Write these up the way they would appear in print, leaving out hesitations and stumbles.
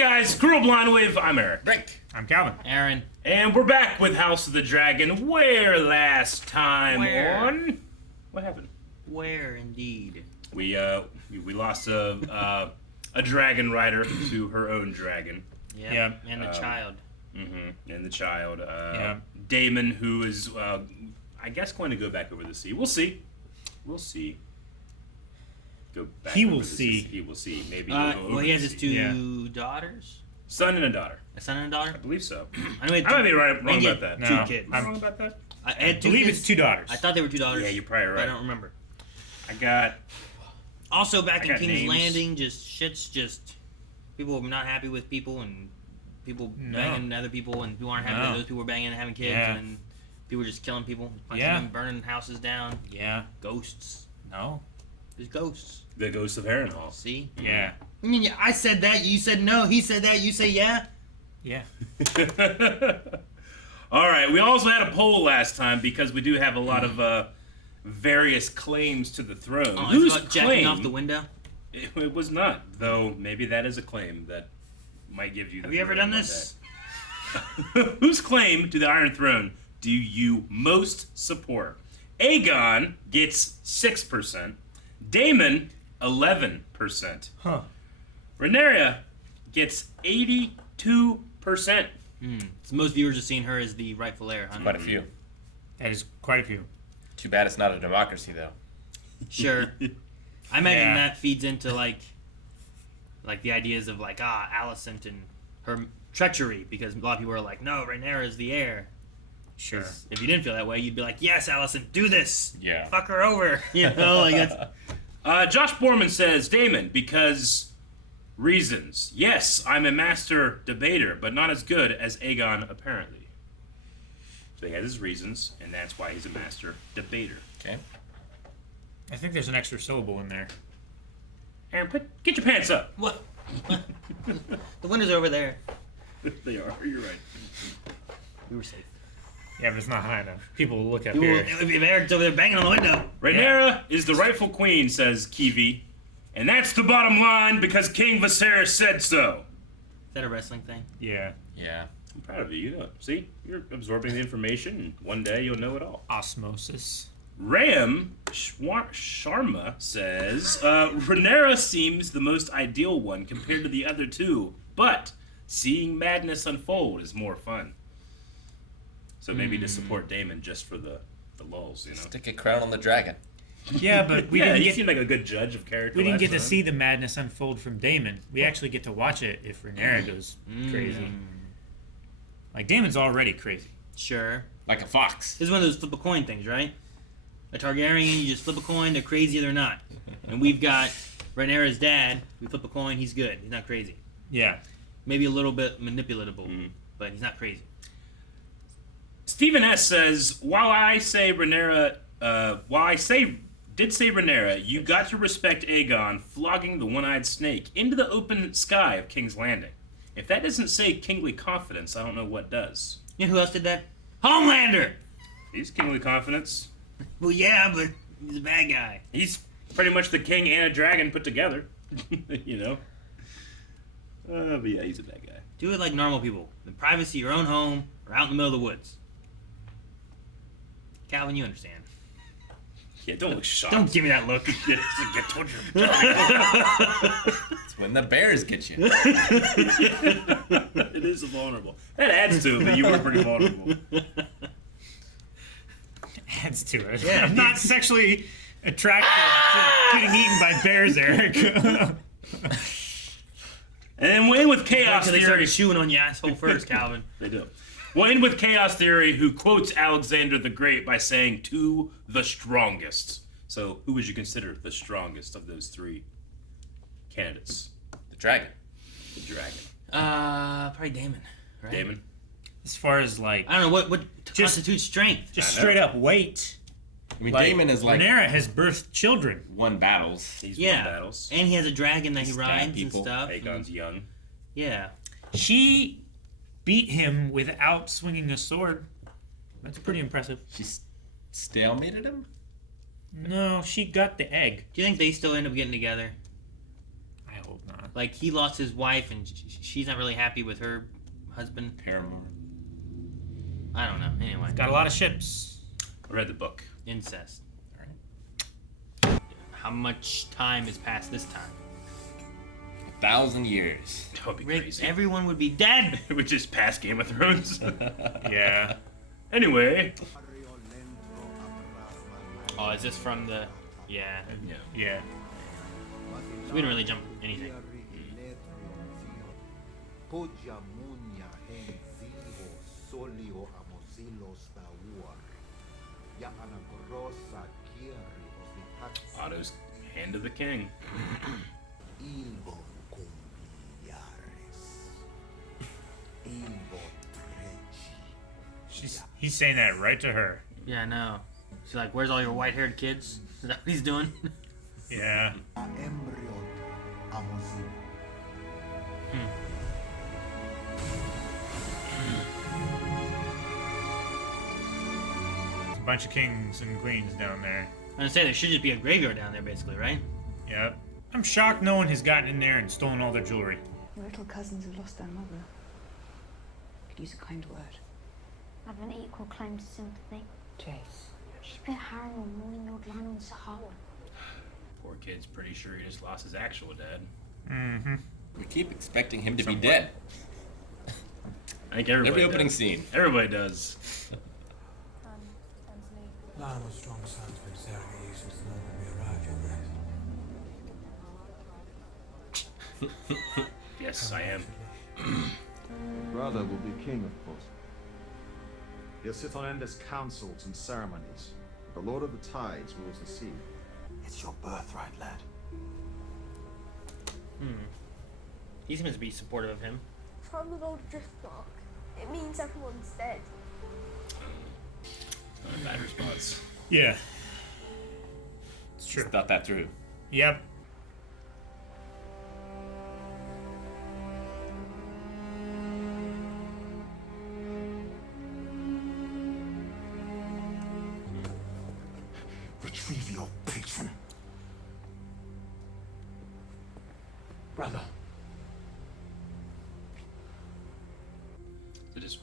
guys, Cruel Blind Wave. I'm Eric. Rick. I'm Calvin. Aaron. And we're back with House of the Dragon. Where last time on? What happened? Where indeed? We lost a dragon rider to her own dragon. Yep. Yeah. And the child. Mm-hmm. And the child. Yeah. Daemon, who is, I guess, going to go back over the sea. We'll see. We'll see. Go back. He over will the see. sea. He will see. Maybe he'll go over Well, he has the his sea. two daughters. Son and a daughter. A son and a daughter. I believe so. I know he had I might be two- wrong he had about that. No. Two kids. Am I wrong about that? I I had two believe kids. it's 2 daughters. I thought they were 2 daughters. Yeah, you're probably but right. I don't remember. I got... Also, back I in got King's names. Landing, just people were not happy with people, and people banging other people, and people aren't happy that those people were banging and having kids, Yeah. and people were just killing people, punching Yeah. them, burning houses down. Yeah. Ghosts. No. There's ghosts. The Ghost of Harrenhal. See? Yeah. I mean, yeah, I said that. You said no. He said that. You say yeah. Yeah. All right. We also had a poll last time because we do have a lot of various claims to the throne. Oh, Whose it's about jacking claim? off the window. It was not, though. Maybe that is a claim that might give you. The Have you ever throne done one this? day. Whose claim to the Iron Throne do you most support? Aegon gets 6%. Daemon 11%. Huh. Rhaenyra gets 82%. So most viewers have seen her as the rightful heir. Huh? Quite a few. That is quite a few. Too bad it's not a democracy, though. Sure. I imagine Yeah. that feeds into like the ideas of like Alicent and her treachery, because a lot of people are like, no, Rhaenyra is the heir. Sure. If you didn't feel that way, you'd be like, yes, Alicent, do this. Yeah. Fuck her over. You know, like that's. Josh Borman says, Daemon, because reasons. Yes, I'm a master debater, but not as good as Aegon, apparently. So he has his reasons, and that's why he's a master debater. Okay. I think there's an extra syllable in there. Aaron, get your pants up. What? The windows are over there. They are. You're right. We were safe. Yeah, but it's not high enough. People will look up People, here. if Eric's over there banging on the window. Rhaenyra is the rightful queen, says Kiwi. And that's the bottom line because King Viserys said so. Is that a wrestling thing? Yeah. Yeah. I'm proud of you. You know, see? You're absorbing the information, and one day you'll know it all. Osmosis. Ram Sharma says, Rhaenyra seems the most ideal one compared to the other two, but seeing madness unfold is more fun. So maybe to support Daemon just for the lulls, you know? Stick a crown on the dragon. Yeah, but we Yeah, didn't you get seem like a good judge of character. we didn't last get to time. see the madness unfold from Daemon. We actually get to watch it if Rhaenyra goes crazy. Like Daemon's already crazy. Sure. Like a fox. This is one of those flip a coin things, right? A Targaryen, you just flip a coin, they're crazy or they're not. And we've got Rhaenyra's dad, we flip a coin, he's good. He's not crazy. Yeah. Maybe a little bit manipulatable, but he's not crazy. Stephen S. says, while I say Rhaenyra, did say Rhaenyra, you got to respect Aegon flogging the one-eyed snake into the open sky of King's Landing. If that doesn't say kingly confidence, I don't know what does. You know who else did that? Homelander! He's kingly confidence. Well, yeah, but he's a bad guy. He's pretty much the king and a dragon put together. You know? But yeah, he's a bad guy. Do it like normal people. In privacy, your own home, or out in the middle of the woods. Calvin, you understand. Yeah, don't look shocked. Don't give me that look. I told you. It's when the bears get you. It is vulnerable. That adds to it, but you were pretty vulnerable. Adds to it. Yeah. I'm not sexually attracted to getting eaten by bears, Eric. And then we'll end with Chaos Until they Theory. started chewing on your asshole first, Calvin. They do. We'll end with Chaos Theory, who quotes Alexander the Great by saying, to the strongest. So, who would you consider the strongest of those three candidates? The dragon. The dragon. Probably Daemon. Right? Daemon? As far as like I don't know what constitutes strength. just I know. straight up weight. I mean, Like, Daemon is like Rhaenyra has birthed children. won battles. He's Yeah, won battles. and he has a dragon that he Stab rides people. and stuff. Aegon's young. Yeah. She beat him without swinging a sword. That's pretty impressive. She stalemated him? No, she got the egg. Do you think they still end up getting together? I hope not. Like, he lost his wife, and she's not really happy with her husband. Paramore. I don't know. Anyway, Got a lot of ships. I read the book. incest. Alright. How much time has passed this time? 1,000 years. That would be Rick, crazy. everyone would be dead. It would just pass Game of Thrones. Yeah. Anyway. Oh, is this from the... Yeah. Yeah. Yeah. So we don't really jump anything. Otto's Hand of the King. He's saying that right to her. Yeah, I know. She's like, where's all your white-haired kids? Is that what he's doing? Yeah. There's a bunch of kings and queens down there. I'm gonna say there should just be a graveyard down there, basically, right? Yep. I'm shocked no one has gotten in there and stolen all their jewelry. Your little cousins have lost their mother. Could use a kind word. I have an equal claim to sympathy. Jace. She's been harrowing morning Lord Laenor Sahara. Poor kid's pretty sure he just lost his actual dad. Mm-hmm. We keep expecting him to be Some dead. I think everybody Every opening does. scene. Everybody does. Laenor's strong son's been staring at you since the moment we arrived, your grace. Yes, I am. Brother will be king, of course. He'll sit on endless councils and ceremonies. The Lord of the Tides rules the sea. It's your birthright, lad. He seems to be supportive of him. From the Lord of Driftmark, it means everyone's dead. Not a bad response. Yeah. It's true. Thought that through. Yep. Retrieve your patron. Brother. To just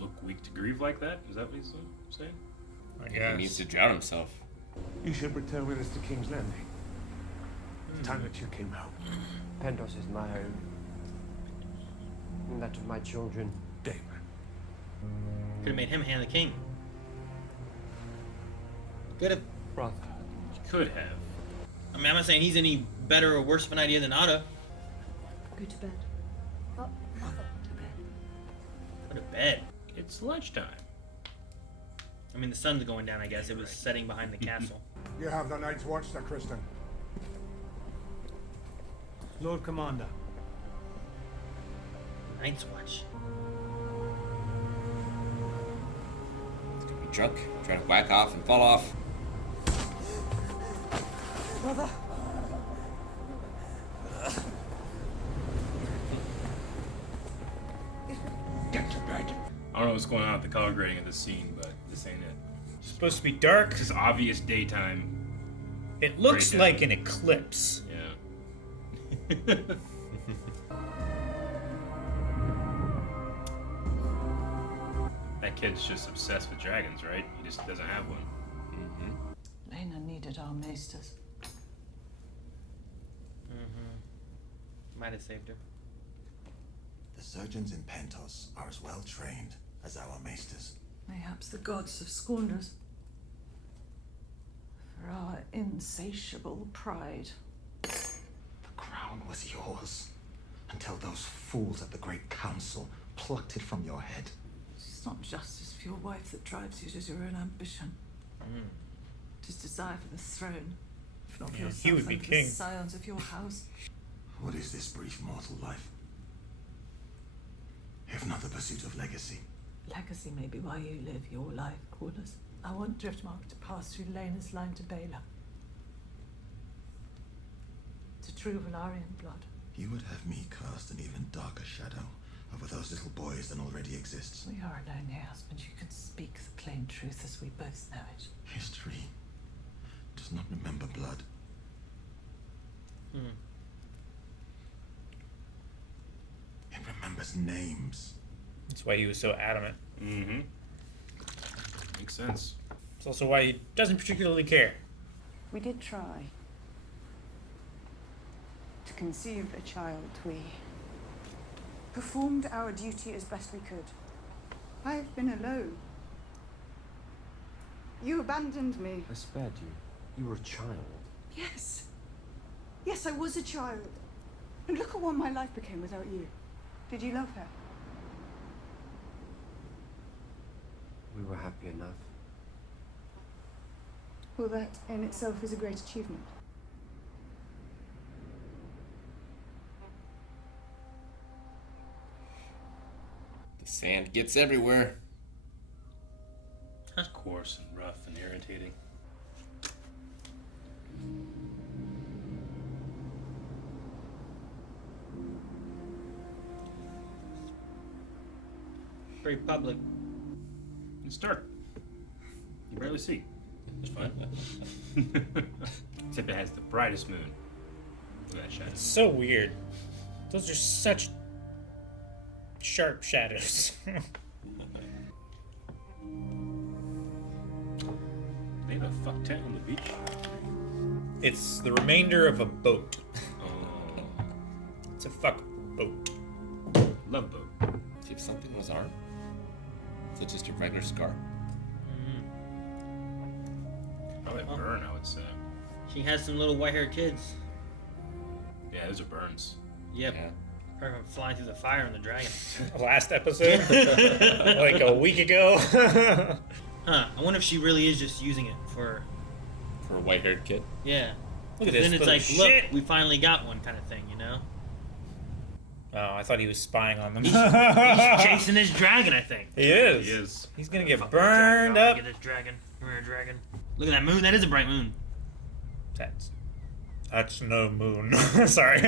look weak to grieve like that? Is that what he's saying? I He guess. needs to drown himself. You should return with us to King's Landing. It's time that you came home. Pentos is my home. And that of my children. Daemon. Could have made him hand the king. Could have. Brother. Could have. I mean, I'm not saying he's any better or worse of an idea than Otto. Go to bed. Oh, mother. To bed. Go to bed. It's lunchtime. I mean, the sun's going down, I guess. It was setting behind the castle. You have the Night's Watch, Sir Kristen. Lord Commander. Night's Watch. He's gonna be drunk, try to whack off and fall off. Brother. Get to bed. I don't know what's going on with the color grading of this scene, but this ain't it. It's supposed to be dark. This is obvious daytime. It looks Breakdown. like an eclipse. Yeah. That kid's just obsessed with dragons, right? He just doesn't have one. Laenor needed our maesters. Might have saved her. The surgeons in Pentos are as well trained as our maesters. Mayhaps the gods have scorned us. For our insatiable pride. The crown was yours until those fools at the Great Council plucked it from your head. It's not justice for your wife that drives you, it is your own ambition. It is desire for the throne, if not for Yeah, yourself, he would be and for king. the scions of your house. What is this brief mortal life? If not the pursuit of legacy. Legacy may be why you live your life, Corlys. I want Driftmark to pass through Laenor's line to Baela. To true Valarian blood. You would have me cast an even darker shadow over those little boys than already exists. We are alone here, husband. You can speak the plain truth as we both know it. History does not remember blood. us names. That's why he was so adamant. Mm-hmm. Makes sense. It's also why he doesn't particularly care. We did try to conceive a child. We performed our duty as best we could. I've been alone. You abandoned me. I spared you. You were a child. Yes. Yes, I was a child. And look at what my life became without you. Did you love her? We were happy enough. Well, that in itself is a great achievement. The sand gets everywhere. That's coarse and rough and irritating. Very public. It's dark. You barely see. It's fine. Except it has the brightest moon. Look at that shadow. It's so weird. Those are such sharp shadows. They have a fuck tent on the beach. It's the remainder of a boat. Oh, It's a fuck boat. love boat. See if something on his arm. Is it just a regular scar? Probably a burn, I would say. She has some little white-haired kids. Yeah, those are burns. Yep. Yeah. Probably flying through the fire on the dragon. Last episode? Like a week ago? Huh. I wonder if she really is just using it for... For a white-haired kid. Yeah. Look at Then this it's little like, shit. look, we finally got one kind of thing, you know? Oh, I thought he was spying on them. He's chasing this dragon, I think. He is. He is. He's gonna get Fuck burned this up. dragon. Look at this dragon. Come here, dragon. Look at that moon. That is a bright moon. That's no moon. Sorry. Is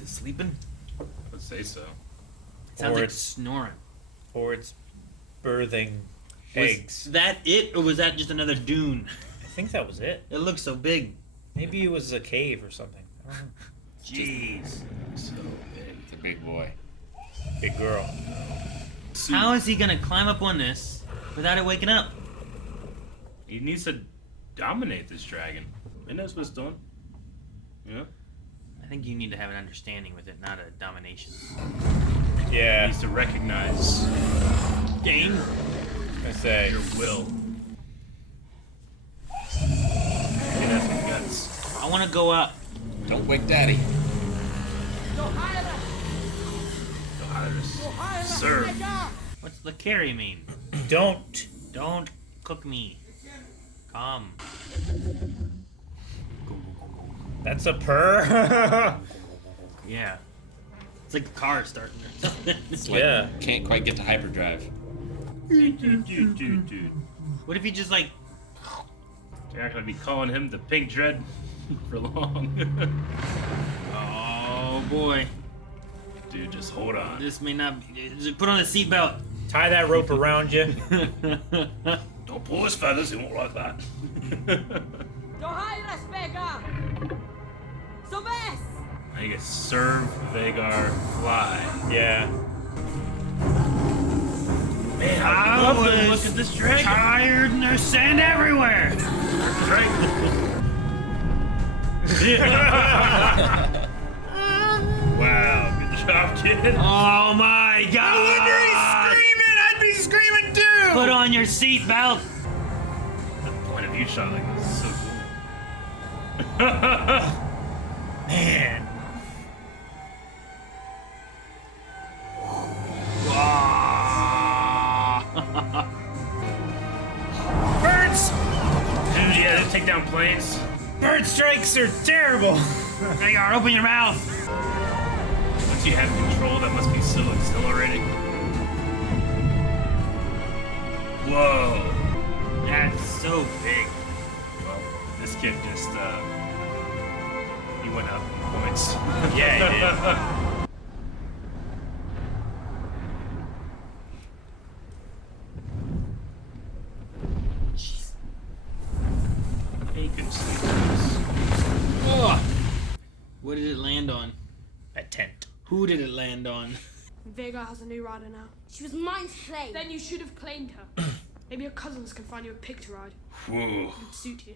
it sleeping? I would say so. Sounds Or like it's- snoring. Or it's birthing eggs. Was that it, or was that just another dune? I think that was it. It looks so big. Maybe it was a cave or something. I don't know. Jeez. So big. It's a big boy. Big girl. How is he gonna climb up on this without it waking up? He needs to dominate this dragon. He knows what it's doing. Yeah. I think you need to have an understanding with it, not a domination. He Yeah. needs to recognize Game. I say. your will. It has some guts. I want to go up. Don't wake Daddy. Serve. What's the carry mean? Don't. Don't cook me. Come. That's a purr. Yeah. It's like the car is starting or something. It's like, Yeah. can't quite get to hyperdrive. What if he just like... You're not gonna be calling him the Pink Dread for long. Oh boy. Dude, just hold on. This may not be... Just put on a seatbelt. Tie that rope around you. Don't pull his feathers, he won't like that. Now you get serve, Vagar, fly. Yeah. Man, I I love the was look at this dragon. tired and there's sand everywhere. Right? Wow, good job, kid. Oh my god. Screaming! I'd be screaming too! Put on your seatbelt. The point of view shot like this is so cool. Man. Birds! Dude, yeah, they take down planes. Bird strikes are terrible. Vagar, open your mouth. Once you have control, that must be so exhilarating. Whoa. That's so big. Well, this kid just, he went up in points. Yeah, he did. He could sleep. Ugh. What did it land on? A tent. Who did it land on? Vhagar has a new rider now. She was mine to claim. Then you should have claimed her. Maybe your cousins can find you a pig to ride. Whoa. It would suit you.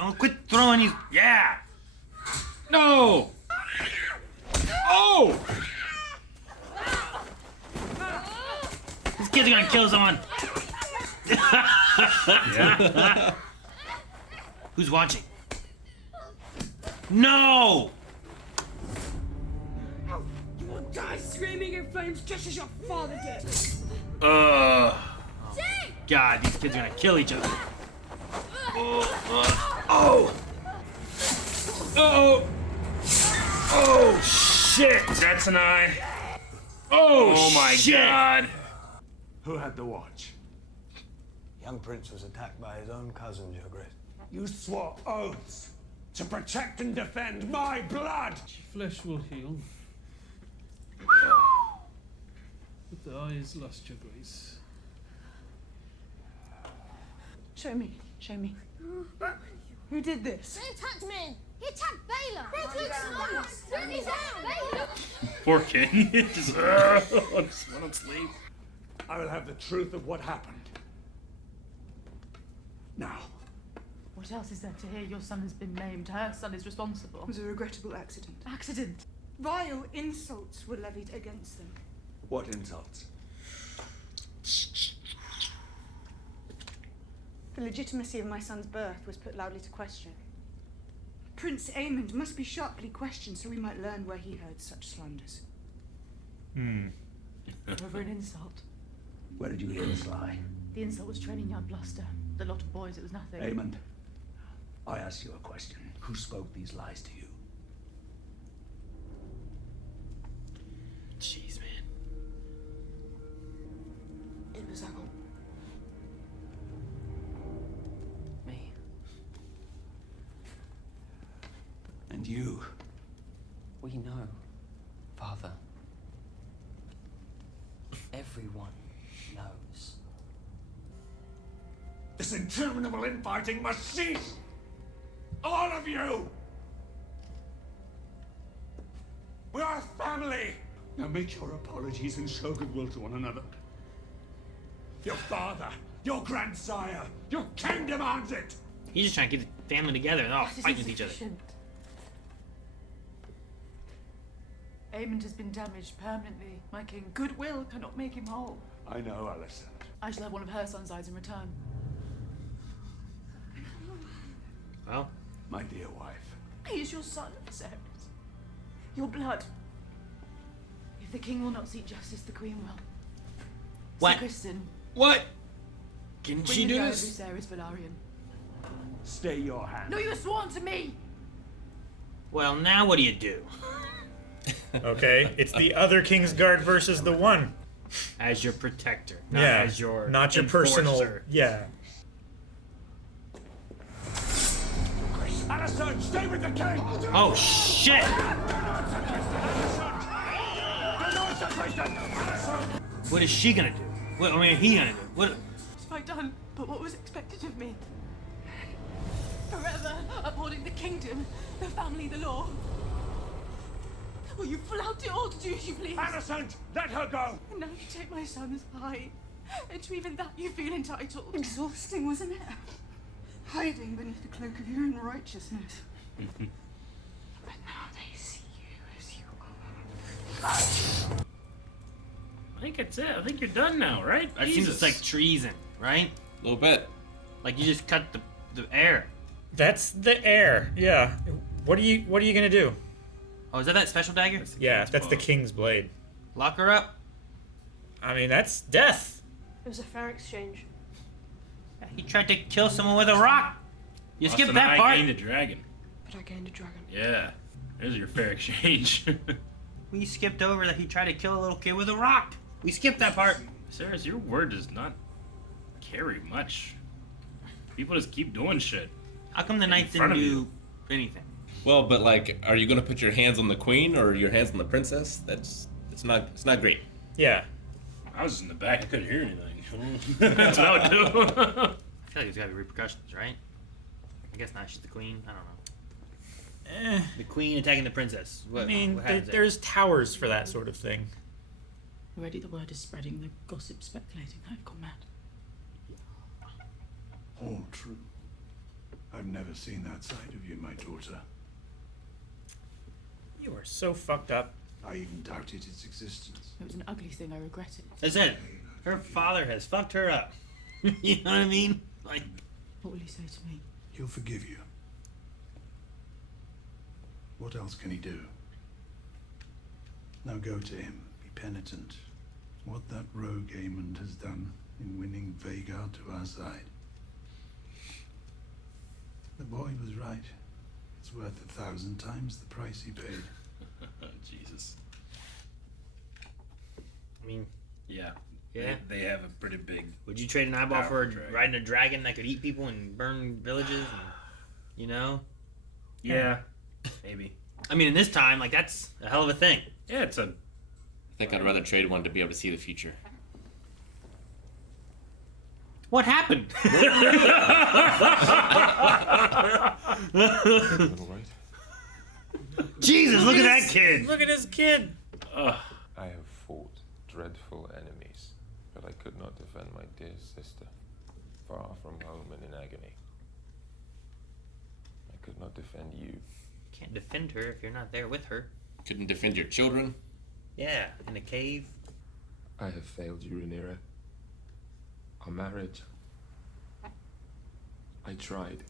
Oh, quit throwing these. Yeah! No! Oh! These kids are gonna kill someone. Yeah. Who's watching? No! You will die screaming in flames just as your father did. God, these kids are gonna kill each other. Oh! Oh! Oh, shit! That's an eye. Oh, my shit. God. Who had the watch? Young Prince was attacked by his own cousins, Your Grace. You swore oaths to protect and defend my blood! Flesh will heal. But the eye is lost, Your Grace. Show me. Show me. Who did this? They attacked me. He attacked Baylor. Poor king. Just went on sleep. I will have the truth of what happened. Now. What else is there to hear? Your son has been maimed. Her son is responsible. It was a regrettable accident. Accident. Vile insults were levied against them. What insults? The legitimacy of my son's birth was put loudly to question. Prince Aemond must be sharply questioned so we might learn where he heard such slanders. Over an insult. Where did you hear this lie? The insult was training young bluster. The lot of boys, it was nothing. Aemond, I ask you a question. Who spoke these lies to you? Jeez, man. It was Agon. Me. And you? We know, Father. Everyone knows. This interminable infighting must cease! All of you! We are a family! Now make your apologies and show goodwill to one another. Your father, your grandsire, your king demands it! He's just trying to keep the family together and all fighting with each other. Aemond has been damaged permanently. My king, goodwill cannot make him whole. I know, Alicent. I shall have one of her son's eyes in return. Well, my dear wife. He is your son, Viserys. Your blood. If the king will not seek justice, the queen will. What? Sir Kristen, what? Can bring she the do guy this? Viserys Velaryon. Stay your hand. No, you have sworn to me! Well, now what do you do? Okay, it's the other Kingsguard versus the one. As your protector, not Yeah, as your not your personal. enforcer. Yeah. Alicent, stay with the king! Oh shit! What is she gonna do? What I mean, he gonna do? What? What have I done but what was expected of me? Forever upholding the kingdom, the family, the law. Will you flout it all to do as you please? Alicent, let her go! And now you take my son's eye. And to even that you feel entitled. Exhausting, wasn't it? Hiding beneath the cloak of your own righteousness. But now they see you as you are. I think that's it. I think you're done now, right? That seems it's like treason, right? A little bit. Like you just cut the air. That's the heir. Yeah. What are you gonna do? Oh, is that special dagger? Yeah, that's the king's blade. Lock her up. I mean, that's death. It was a fair exchange. He tried to kill someone with a rock. You skipped that I part. gained a dragon. But I gained a dragon. Yeah. There's your fair exchange. We skipped over that he tried to kill a little kid with a rock. We skipped that part. Sarah, your word does not carry much. People just keep doing shit. How come the knights front didn't of do you. anything? Well, but like, are you gonna put your hands on the queen or your hands on the princess? It's not great. Yeah. I was in the back. I couldn't hear anything. That's what I would do. I feel like there's gotta be repercussions, right? I guess not. She's the queen. I don't know. The queen attacking the princess. What, I mean, what happens there? there's towers for that sort of thing. Already the word is spreading, the gossip speculating. I've gone mad. All true. I've never seen that side of you, my daughter. You are so fucked up. I even doubted its existence. It was an ugly thing I regretted. That's it. Her father has fucked her up. You know what I mean? Like, What will you say to me? He'll forgive you. What else can he do? Now go to him. Be penitent. What that rogue Daemon has done in winning Vhagar to our side. The boy was right. It's worth 1,000 times the price he paid. Jesus. I mean, Yeah. Yeah. They have a pretty big. would you trade an eyeball for dragon. riding a dragon that could eat people and burn villages? And, you know? Yeah. Maybe. I mean, in this time, like, that's a hell of a thing. Yeah, it's a. I think I'd rather trade one to be able to see the future. What happened? Jesus, look at that kid. Look at his kid. Ugh. I have fought dreadful enemies, but I could not defend my dear sister, far from home and in agony. I could not defend you. Can't defend her if you're not there with her. Couldn't defend your children? Yeah, in a cave. I have failed you, Rhaenyra. Our marriage. I tried.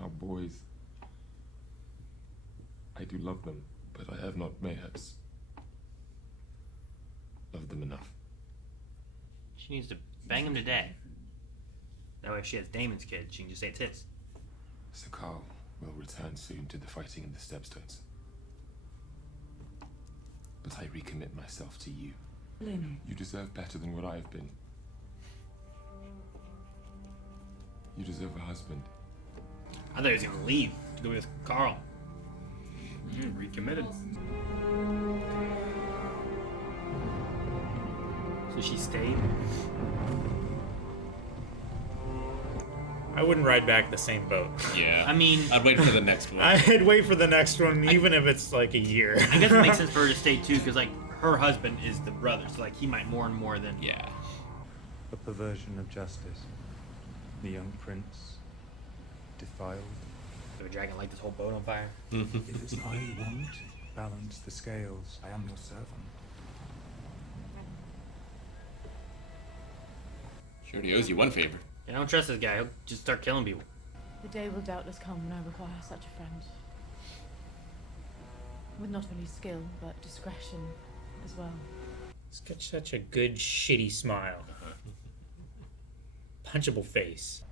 Our boys. I do love them, but I have not mayhaps loved them enough. She needs to bang him to death. That way if she has Daemon's kid, she can just say it's his. Sir Carl will return soon to the fighting in the Stepstones. But I recommit myself to you. Laenor. You deserve better than what I have been. You deserve a husband. I thought he was gonna leave to go with Carl. Recommitted. So she stayed? I wouldn't ride back the same boat. Yeah. I mean, I'd wait for the next one. I'd wait for the next one, even if it's like a year. I guess it makes sense for her to stay too, because like her husband is the brother, so like he might mourn more than. Yeah. A perversion of justice. The young prince defiled. The dragon light this whole boat on fire. If it's I want, balance the scales. I am your servant. She already owes you one favor. I don't trust this guy. He'll just start killing people. The day will doubtless come when I require such a friend. With not only skill, but discretion as well. He's got such a good, shitty smile. Punchable face.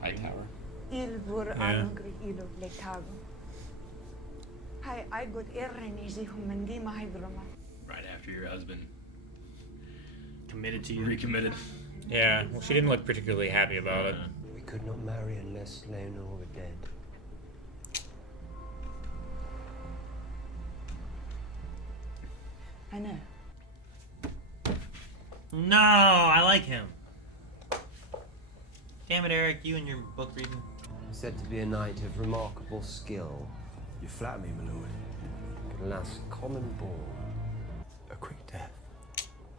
High tower. Yeah. Right after your husband committed to you. Recommitted. Yeah, well, she didn't look particularly happy about it. We could not marry unless Laenor were dead. I know. No, I like him. Damn it, Eric, you and your book reading. Said to be a knight of remarkable skill. You flatter me, my lord. Could last common ball. A quick death.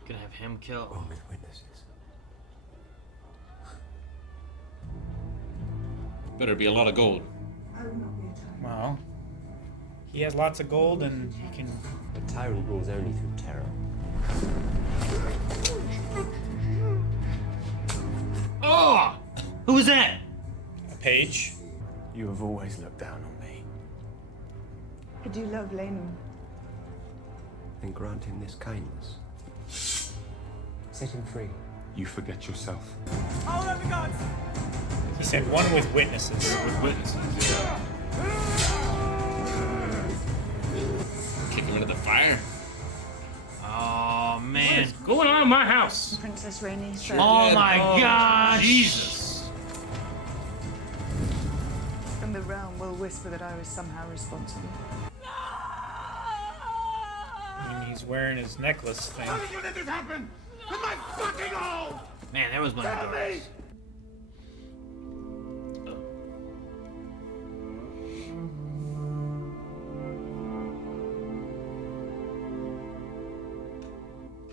Gonna have him kill. Or with witnesses. Better be a lot of gold. Well, he has lots of gold and he can... A tyrant rules only through terror. Oh! Who was that? A page. You have always looked down on me. I do love Laenor. Then grant him this kindness. Set him free. You forget yourself. All of the gods! He said one with witnesses. With witnesses, yeah. Kick him into the fire. Oh, What man. is going on in my house? Princess Rainey. Oh, my gosh. Jesus. And the realm will whisper that I was somehow responsible. I mean, he's wearing his necklace thing. How did you let this happen? in my fucking home! Man, there was one of the doors.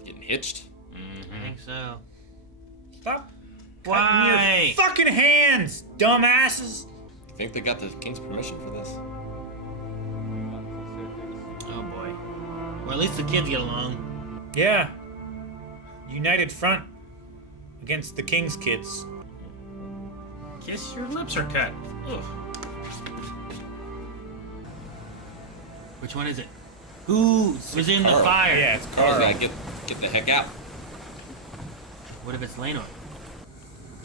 Getting hitched? I think so. Stop. Why? Your fucking hands, dumbasses. I think they got the king's permission for this. Oh boy. Well, at least the kids get along. Yeah. United front against the king's kids. Kiss your lips are cut. Ugh. Which one is it? Who was in the Carl. fire? Yeah, it's Carl's Carl. gotta get the heck out. What if it's Laenor?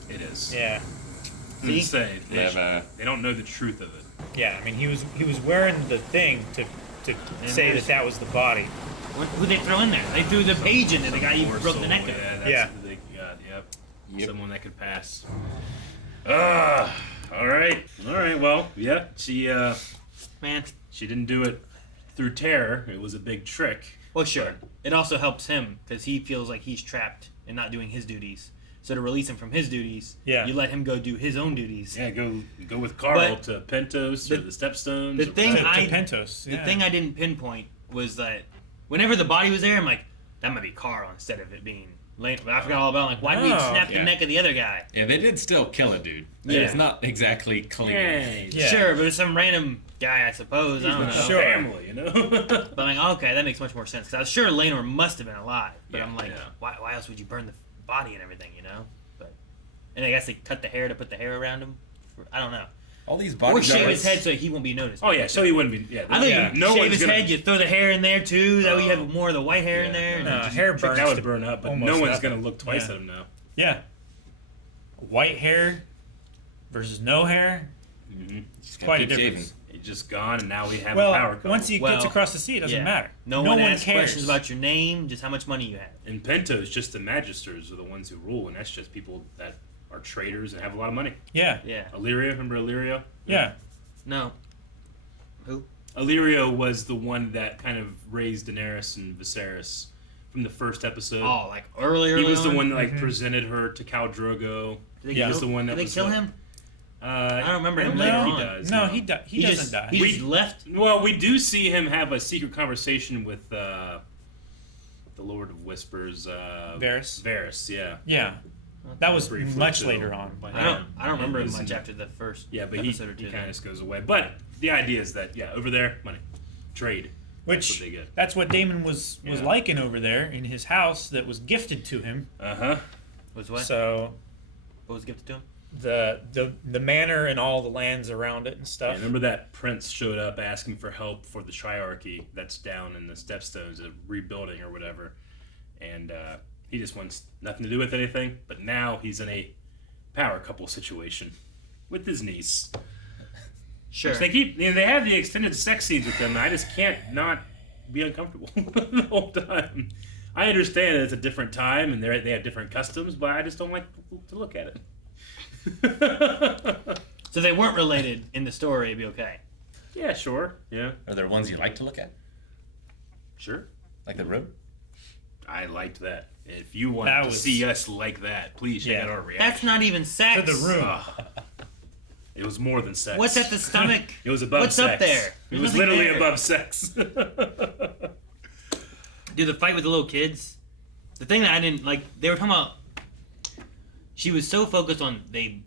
It is. Yeah. See? They don't know the truth of it. Yeah, I mean, he was wearing the thing to say that was the body. Who they throw in there? They threw the page in there. The guy you Morsel, broke the neck of. Yeah, that's Yeah. who they got. Yep. Someone that could pass. All right. Well, yeah. She didn't do it through terror. It was a big trick. Well, sure. It also helps him because he feels like he's trapped and not doing his duties. So to release him from his duties, you let him go do his own duties. Yeah, go with Carl to Pentos or the Stepstones. The thing Pentos. The thing I didn't pinpoint was that whenever the body was there, I'm like, that might be Carl instead of it being Laenor. But I forgot all about why did we snap the neck of the other guy? Yeah, they did still kill a dude. Yeah. It's not exactly clean. Sure, but it's some random guy, I suppose. I don't know. Sure. Family, you know. But I'm like, okay, that makes much more sense. Because I was sure Laenor must have been alive. But I'm like, why else would you burn the body and everything, you know? And I guess they cut the hair to put the hair around him. I don't know. All these Or bodies. shave his head so he won't be noticed. Oh yeah, so he wouldn't be. Yeah, I think you shave his head, you throw the hair in there too. That way you have more of the white hair in there. No, hair burns. That would burn up, but no one's nothing. gonna look twice at him now. Yeah. White hair versus no hair. Mm-hmm. It's quite a difference. He's just gone, and now we have Well, a power couple. once he gets across the sea, it doesn't matter. No one asks cares. questions about your name, just how much money you have. In Pentos, just the magisters are the ones who rule, and that's just people that are traders and have a lot of money. Yeah. Yeah. Illyrio, remember Illyrio? Yeah. No. Who? Illyrio was the one that kind of raised Daenerys and Viserys from the first episode. Oh, like earlier. He was the on? one that presented her to Khal Drogo. He was the one that Did they was kill like, him? I don't remember him no, later he on. does. No, he doesn't die. He just left? Well, we do see him have a secret conversation with the Lord of Whispers. Varys. Varys, yeah. Yeah. That was Briefly, much too. later on. I don't remember him much after the first but episode or two. he kind of just goes away. But the idea is that, over there, money. Trade. Which, that's what they get. that's what Daemon was liking over there in his house that was gifted to him. Uh-huh. Was what? So, what was gifted to him? The manor and all the lands around it and stuff. Yeah, remember that prince showed up asking for help for the Triarchy that's down in the Stepstones, rebuilding or whatever. And he just wants nothing to do with anything. But now he's in a power couple situation with his niece. Sure. Which they have the extended sex scenes with them. And I just can't not be uncomfortable the whole time. I understand that it's a different time and they have different customs, but I just don't like to look at it. So they weren't related in the story, it'd be okay. Yeah, sure. Yeah. Are there ones you like to look at? Sure. Like the room? I liked that. If you want to see us like that, please check out our reaction. That's not even sex. To the room. It was more than sex. What's at the stomach? It was above What's sex. up there? It was Nothing literally there. above sex. Dude, the fight with the little kids. The thing that I didn't like, they were talking about. She was so focused on they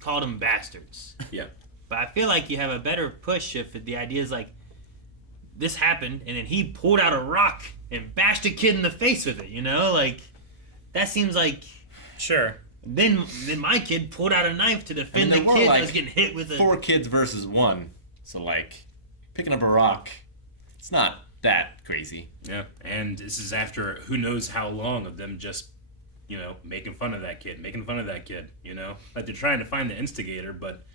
called them bastards. Yeah. But I feel like you have a better push if the idea is like, this happened and then he pulled out a rock and bashed a kid in the face with it. You know, like that seems like. Sure. Then my kid pulled out a knife to defend the kid that was getting hit with it. 4 kids versus 1. So like, picking up a rock, it's not that crazy. Yeah, and this is after who knows how long of them just, making fun of that kid, Like they're trying to find the instigator, but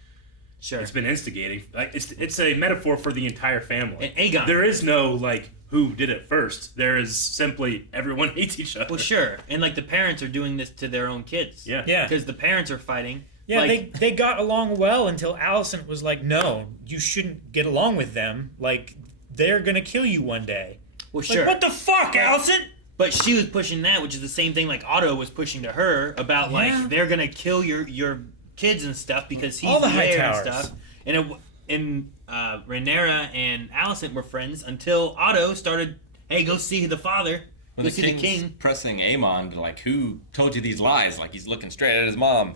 sure, it's been instigating. Like it's a metaphor for the entire family. And Aegon. There is no like who did it first. There is simply everyone hates each other. Well, sure, and like the parents are doing this to their own kids. Yeah, Yeah. Because the parents are fighting. Yeah, like, they got along well until Alicent was like, no, you shouldn't get along with them. Like, they're going to kill you one day. Well, Like, sure. what the fuck, Alicent? But she was pushing that, which is the same thing like Otto was pushing to her about like they're gonna kill your kids and stuff because he's all the there and Hightowers. stuff. And Rhaenyra and Alicent were friends until Otto started. Hey, go see the father. When Go see the king's king. pressing Aemon to like, who told you these lies? Like he's looking straight at his mom.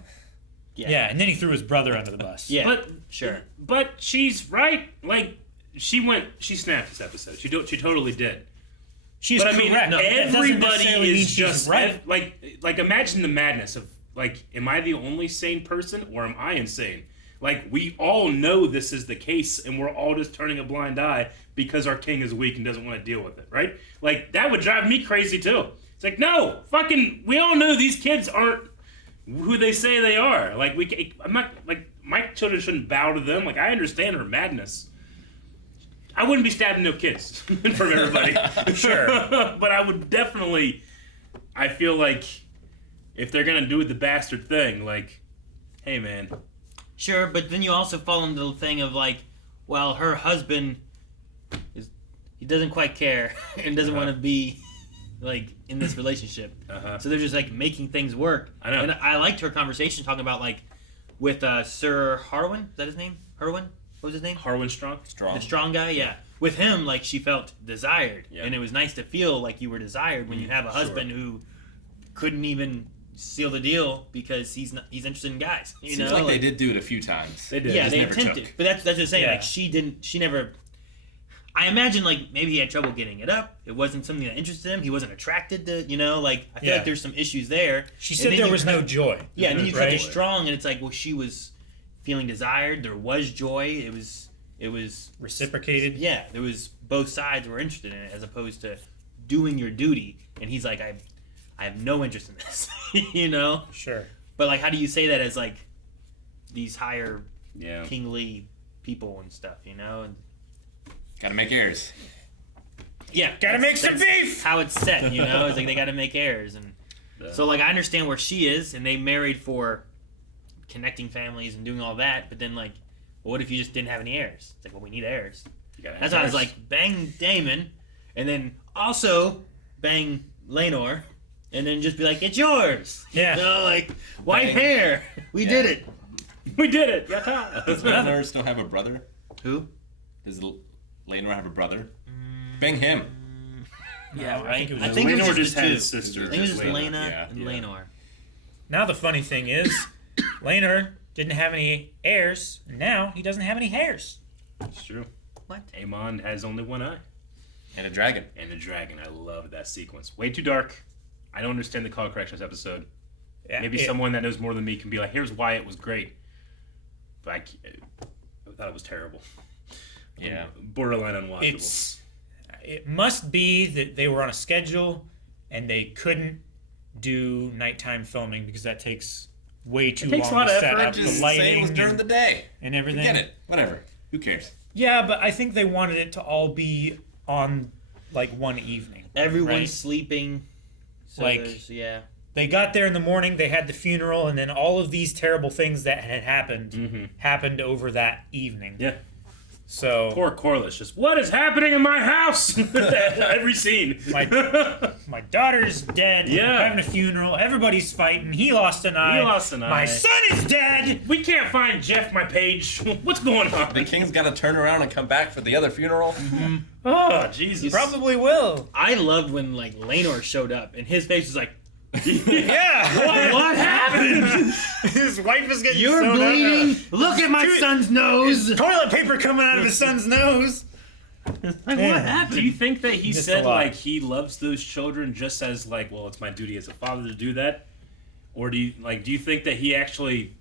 Yeah, and then he threw his brother under the bus. Yeah, But sure. But she's right. Like she snapped this episode. She totally did. She's but I mean, correct. No, that doesn't everybody necessarily mean is she's just right. like imagine the madness of like, am I the only sane person or am I insane? Like we all know this is the case, and we're all just turning a blind eye because our king is weak and doesn't want to deal with it, right? Like that would drive me crazy too. It's like no, fucking, we all know these kids aren't who they say they are. Like I'm not like my children shouldn't bow to them. Like I understand her madness. I wouldn't be stabbing no kids from everybody. Sure. But I would definitely, I feel like if they're going to do the bastard thing, like, hey, man. Sure, but then you also fall into the thing of like, well, her husband he doesn't quite care and doesn't want to be like in this relationship. So they're just like making things work. I know. And I liked her conversation talking about like with Sir Harwin. Is that his name? Harwin? What was his name? Harwin Strong. The strong guy, yeah. With him, like she felt desired, and it was nice to feel like you were desired when you have a husband who couldn't even seal the deal because he's interested in guys. You Seems know, like they did do it a few times. They did. Yeah, they never attempted, took. but that's just saying. Yeah. Like she never. I imagine like maybe he had trouble getting it up. It wasn't something that interested him. He wasn't attracted to, like I feel like there's some issues there. She And said then there you was no joy. Yeah, and then you cut right? to strong, and it's like, well, she was feeling desired. There was joy. It was reciprocated. Yeah, there was both sides were interested in it as opposed to doing your duty. And he's like, I have no interest in this, Sure. But like, how do you say that as like these higher Yeah. kingly people and stuff, And Gotta make heirs. yeah, Gotta make some beef! How it's set, It's like they gotta make heirs, and so like I understand where she is, and they married for connecting families and doing all that. But then like, well, what if you just didn't have any heirs? It's like, well, we need heirs. That's why I was like, bang Daemon, and then also bang Laenor, and then just be like, it's yours. Yeah. Like white hair. We did it. We did it. Yatta. Does Laenor still have a brother? Who? Does Laenor have a brother? Bang him. Yeah, right. it was I think it was Laenor just just the had two. his sister. I think it was just Laena. Laena and Laenor. Now the funny thing is, Laenor didn't have any heirs, and now he doesn't have any hairs. It's true. What? Aemon has only one eye. And a dragon. And a dragon. I love that sequence. Way too dark. I don't understand the color corrections episode. Yeah, Maybe someone that knows more than me can be like, here's why it was great. But I thought it was terrible. Yeah. Borderline unwatchable. It must be that they were on a schedule and they couldn't do nighttime filming because that takes way too long a lot to of set effort. up Just the lighting say it was during the day. and everything. Get it. Whatever. Who cares? Yeah, but I think they wanted it to all be on like one evening. Everyone's right? sleeping. So Like- yeah. They got there in the morning, they had the funeral, and then all of these terrible things that had happened happened over that evening. Yeah. So Poor Corlys. Just, what is happening in my house? Every scene. my daughter's dead. Yeah. We're having a funeral. Everybody's fighting. He lost an eye. He lost an eye. My son is dead. We can't find Jeff, my page. What's going on? The king's got to turn around and come back for the other funeral. Oh, Jesus. Probably will. I loved when like Laenor showed up and his face was like, Yeah. what happened? His wife is getting You're sewn up. bleeding. Look at my son's nose. Toilet paper coming out of his son's nose. Like, Yeah. what happened? Do you think that he Just said, a lot. like, he loves those children just as, like, well, it's my duty as a father to do that? Or do you think that he actually,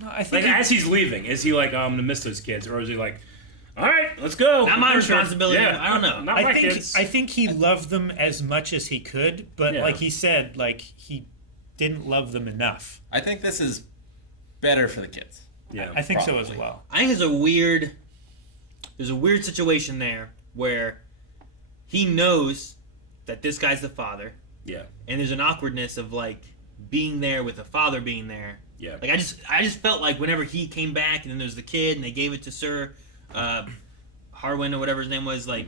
No, I think like, as he's leaving, is he like, oh, I'm going to miss those kids? Or is he like, all right, let's go. Not my For sure. responsibility. Yeah. I don't know. Not my kids. I think he loved them as much as he could, but Yeah. like he said, like he didn't love them enough. I think this is better for the kids. Yeah. I think so as Probably. well. I think there's a weird situation there where he knows that this guy's the father, Yeah. and there's an awkwardness of like being there with the father being there. Yeah. Like I just felt like whenever he came back and then there's the kid and they gave it to Sir Harwin or whatever his name was, like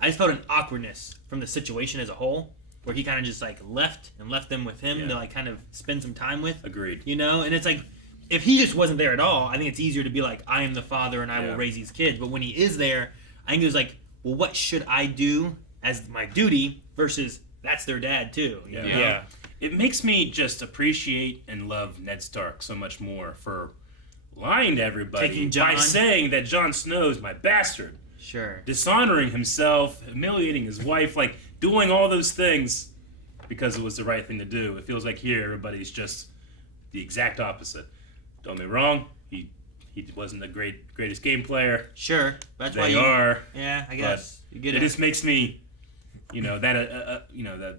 I just felt an awkwardness from the situation as a whole. where he kind of just like left them with him to like kind of spend some time with. Agreed. You know, and it's like if he just wasn't there at all, I think it's easier to be like, I am the father and I will raise these kids. But when he is there, I think it was like, well, what should I do as my duty versus that's their dad too. You know? Yeah. It makes me just appreciate and love Ned Stark so much more for lying to everybody by saying that Jon Snow's my bastard. Sure. Dishonoring himself, humiliating his wife, like doing all those things because it was the right thing to do. It feels like here everybody's just the exact opposite. Don't get me wrong, he wasn't the greatest game player. Sure. That's they why you are. Yeah, I guess. You get it. It just makes me that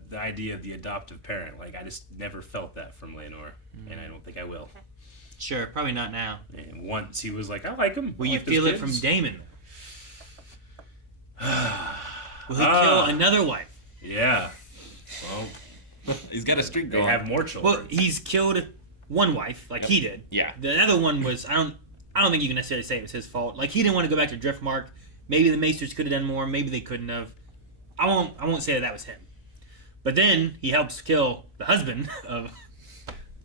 the idea of the adoptive parent, like I just never felt that from Laenor, and I don't think I will. Sure, probably not now. And once he was like, I like him. Will you feel it from Daemon? Will he kill another wife? Yeah. Well, he's got a streak going. They have more children. Well, he's killed one wife, like he did. Yeah. The other one was I don't think you can necessarily say it was his fault. Like he didn't want to go back to Driftmark. Maybe the Maesters could have done more. Maybe they couldn't have. I won't say that was him. But then he helps kill the husband of,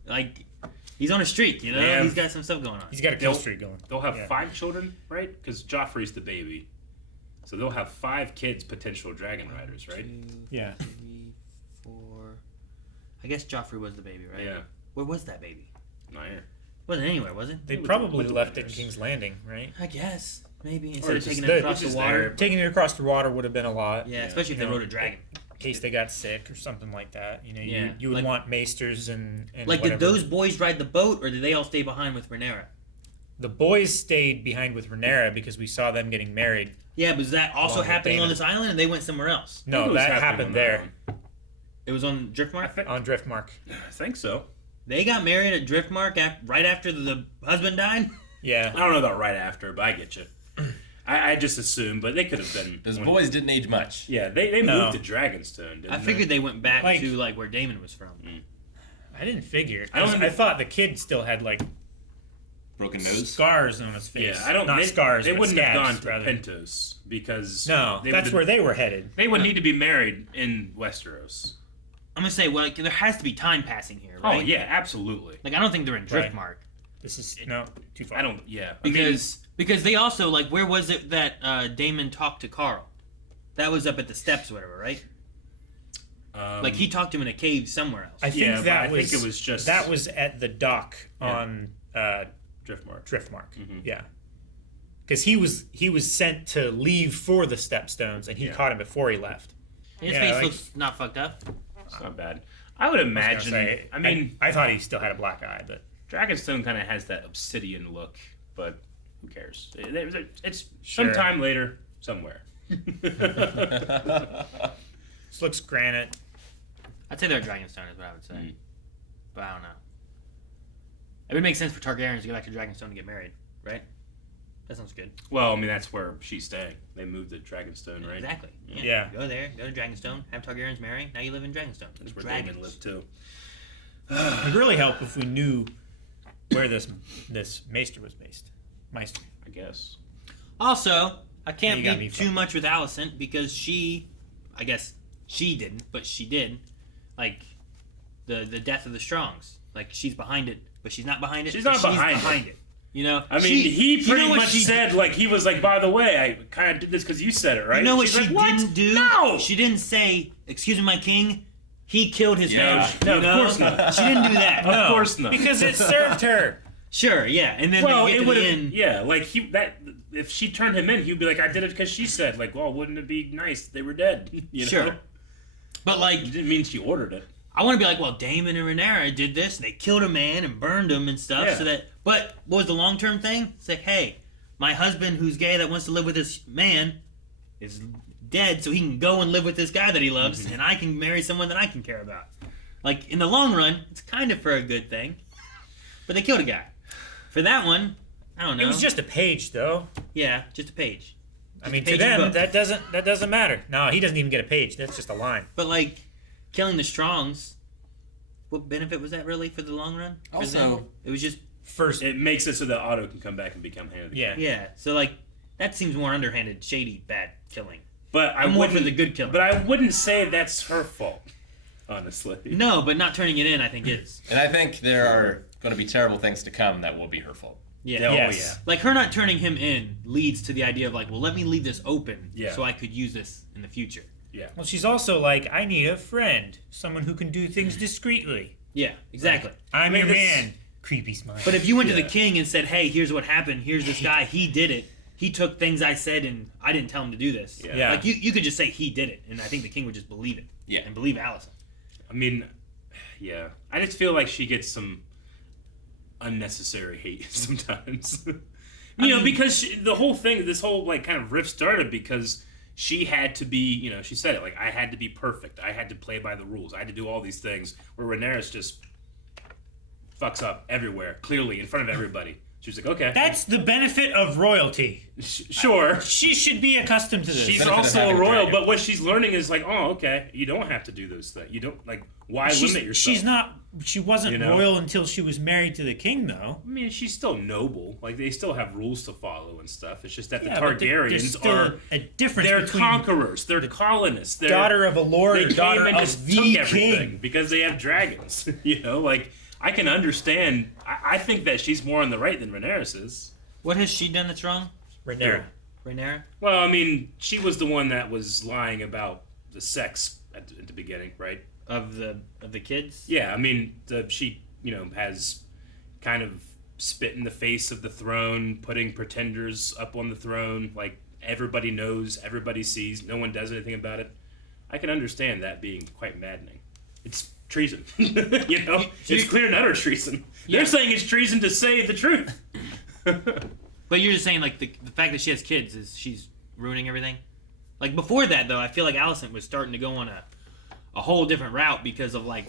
like, he's on a streak, you know? Yeah. He's got some stuff going on. He's got a kill streak going. They'll have 5 children, right? Because Joffrey's the baby. So they'll have 5 kids, potential dragon riders, right? 2, 3, 4. I guess Joffrey was the baby, right? Yeah. Where was that baby? Not here. Wasn't anywhere, was it? They probably left it in King's Landing, right? I guess. Maybe. Instead of just taking it across the water. Taking it across the water would have been a lot. Yeah, especially if they rode a dragon. In case they got sick or something like that. You know, Yeah. you would want maesters and like, whatever. did those boys ride the boat, or did they all stay behind with Rhaenyra? The boys stayed behind with Rhaenyra because we saw them getting married. Yeah, but was that also happening on this island, and they went somewhere else? No, that happened there. It was on Driftmark? On Driftmark. I think so. They got married at Driftmark right after the husband died? Yeah. I don't know about right after, but I get you. I just assumed, but they could have been. Those boys didn't age much. Yeah, they moved to Dragonstone, didn't I figured they went back to like where Daemon was from. I didn't figure. I thought the kid still had like broken nose, scars on his face. Yeah, I don't. Not scars. They but wouldn't have gone scabs, to rather. Pentos because that's where they were headed. They would need to be married in Westeros. I'm gonna say, well, like, there has to be time passing here, right? Oh yeah, absolutely. Like I don't think they're in Right. Driftmark. This is too far. I don't. Yeah, Because they also like where was it that Daemon talked to Carl? That was up at the steps, or whatever, right? Like he talked to him in a cave somewhere else. I think I think it was just that was at the dock on Driftmark. Driftmark. Yeah, because he was sent to leave for the Stepstones, and he caught him before he left. His face looks not fucked up. It's not bad. I would imagine. I mean, I thought he still had a black eye, but Dragonstone kind of has that obsidian look, but who cares? It's Sure. sometime later, somewhere. this looks granite. I'd say they're Dragonstone is what I would say, but I don't know. It would make sense for Targaryens to go back to Dragonstone to get married, right? That sounds good. Well, I mean that's where she's staying. They moved to Dragonstone, right? Exactly. Yeah. Go there, go to Dragonstone, have Targaryens marry. Now you live in Dragonstone. That's where Dragons. Daemon lived too. It'd really help if we knew where this maester was based. Meister. I guess. Also, I can't You got me be too much with Alicent because I guess she didn't, but she did. Like the death of the Strongs. Like she's behind it, but she's not behind it. She's but not behind it. You know, I mean, he pretty much said, like, he was like, by the way, I kind of did this because you said it, right? You know what She's she like, didn't do? No! She didn't say, "Excuse me, my king." He killed his family. No, You of know? course not. She didn't do that. Of course not. Because it served her. Sure, yeah, and then Well, they get it to would the have. end. Yeah, like if she turned him in, he'd be like, I did it because she said. Like, well, wouldn't it be nice? They were dead. You know? Sure, but like, it didn't mean she ordered it. I want to be like, well, Daemon and Rhaenyra did this, and they killed a man and burned him and stuff. Yeah. So that, but what was the long term thing? It's like, hey, my husband who's gay that wants to live with this man is dead, so he can go and live with this guy that he loves, and I can marry someone that I can care about. Like in the long run, it's kind of for a good thing. But they killed a guy. For that one, I don't know. It was just a page, though. Yeah, just a page. I mean, to them, that doesn't matter. No, he doesn't even get a page. That's just a line. But like, killing the Strongs, what benefit was that really for the long run? For Also, them? It was just first. It makes it so that Otto can come back and become hand of the king. Yeah. So like, that seems more underhanded, shady, bad killing. But I'm more for the good killing. But I wouldn't say that's her fault. honestly. No, but not turning it in, I think, is. And I think there are going to be terrible things to come that will be her fault. Yeah. Yes. Like, her not turning him in leads to the idea of, like, well, let me leave this open so I could use this in the future. Yeah. Well, she's also like, I need a friend. Someone who can do things discreetly. Yeah, exactly. Like, I'm your man. Creepy smile. But if you went to the king and said, hey, here's what happened. Here's this guy. He did it. He took things I said and I didn't tell him to do this. Yeah. Like, you could just say he did it. And I think the king would just believe it. Yeah. And believe Allison. I mean, yeah. I just feel like she gets some unnecessary hate sometimes. Because the whole thing, this whole, like, kind of rift started because she had to be, she said it, like, I had to be perfect. I had to play by the rules. I had to do all these things where Rhaenyra just fucks up everywhere, clearly, in front of everybody. She was like, okay. That's the benefit of royalty. Sure. She should be accustomed to this. She's also a royal, but what she's learning is like, oh, okay, you don't have to do those things. You don't, like, why limit yourself? She wasn't royal until she was married to the king, though. I mean, she's still noble. Like, they still have rules to follow and stuff. It's just that the but Targaryens still are a difference they're between conquerors. They're colonists. They're daughter of a lord they or daughter came and of just the took everything king. because they have dragons. Like, I can understand. I think that she's more on the right than Rhaenyra is. What has she done that's wrong? Rhaenyra. Well, I mean, she was the one that was lying about the sex at the beginning, right? Of the kids? Yeah, I mean, she, has kind of spit in the face of the throne, putting pretenders up on the throne. Like, everybody knows, everybody sees, no one does anything about it. I can understand that being quite maddening. It's treason. It's clear and utter treason. Yeah. They're saying it's treason to say the truth. But you're just saying, like, the fact that she has kids is she's ruining everything? Like, before that, though, I feel like Alicent was starting to go on a whole different route because of, like,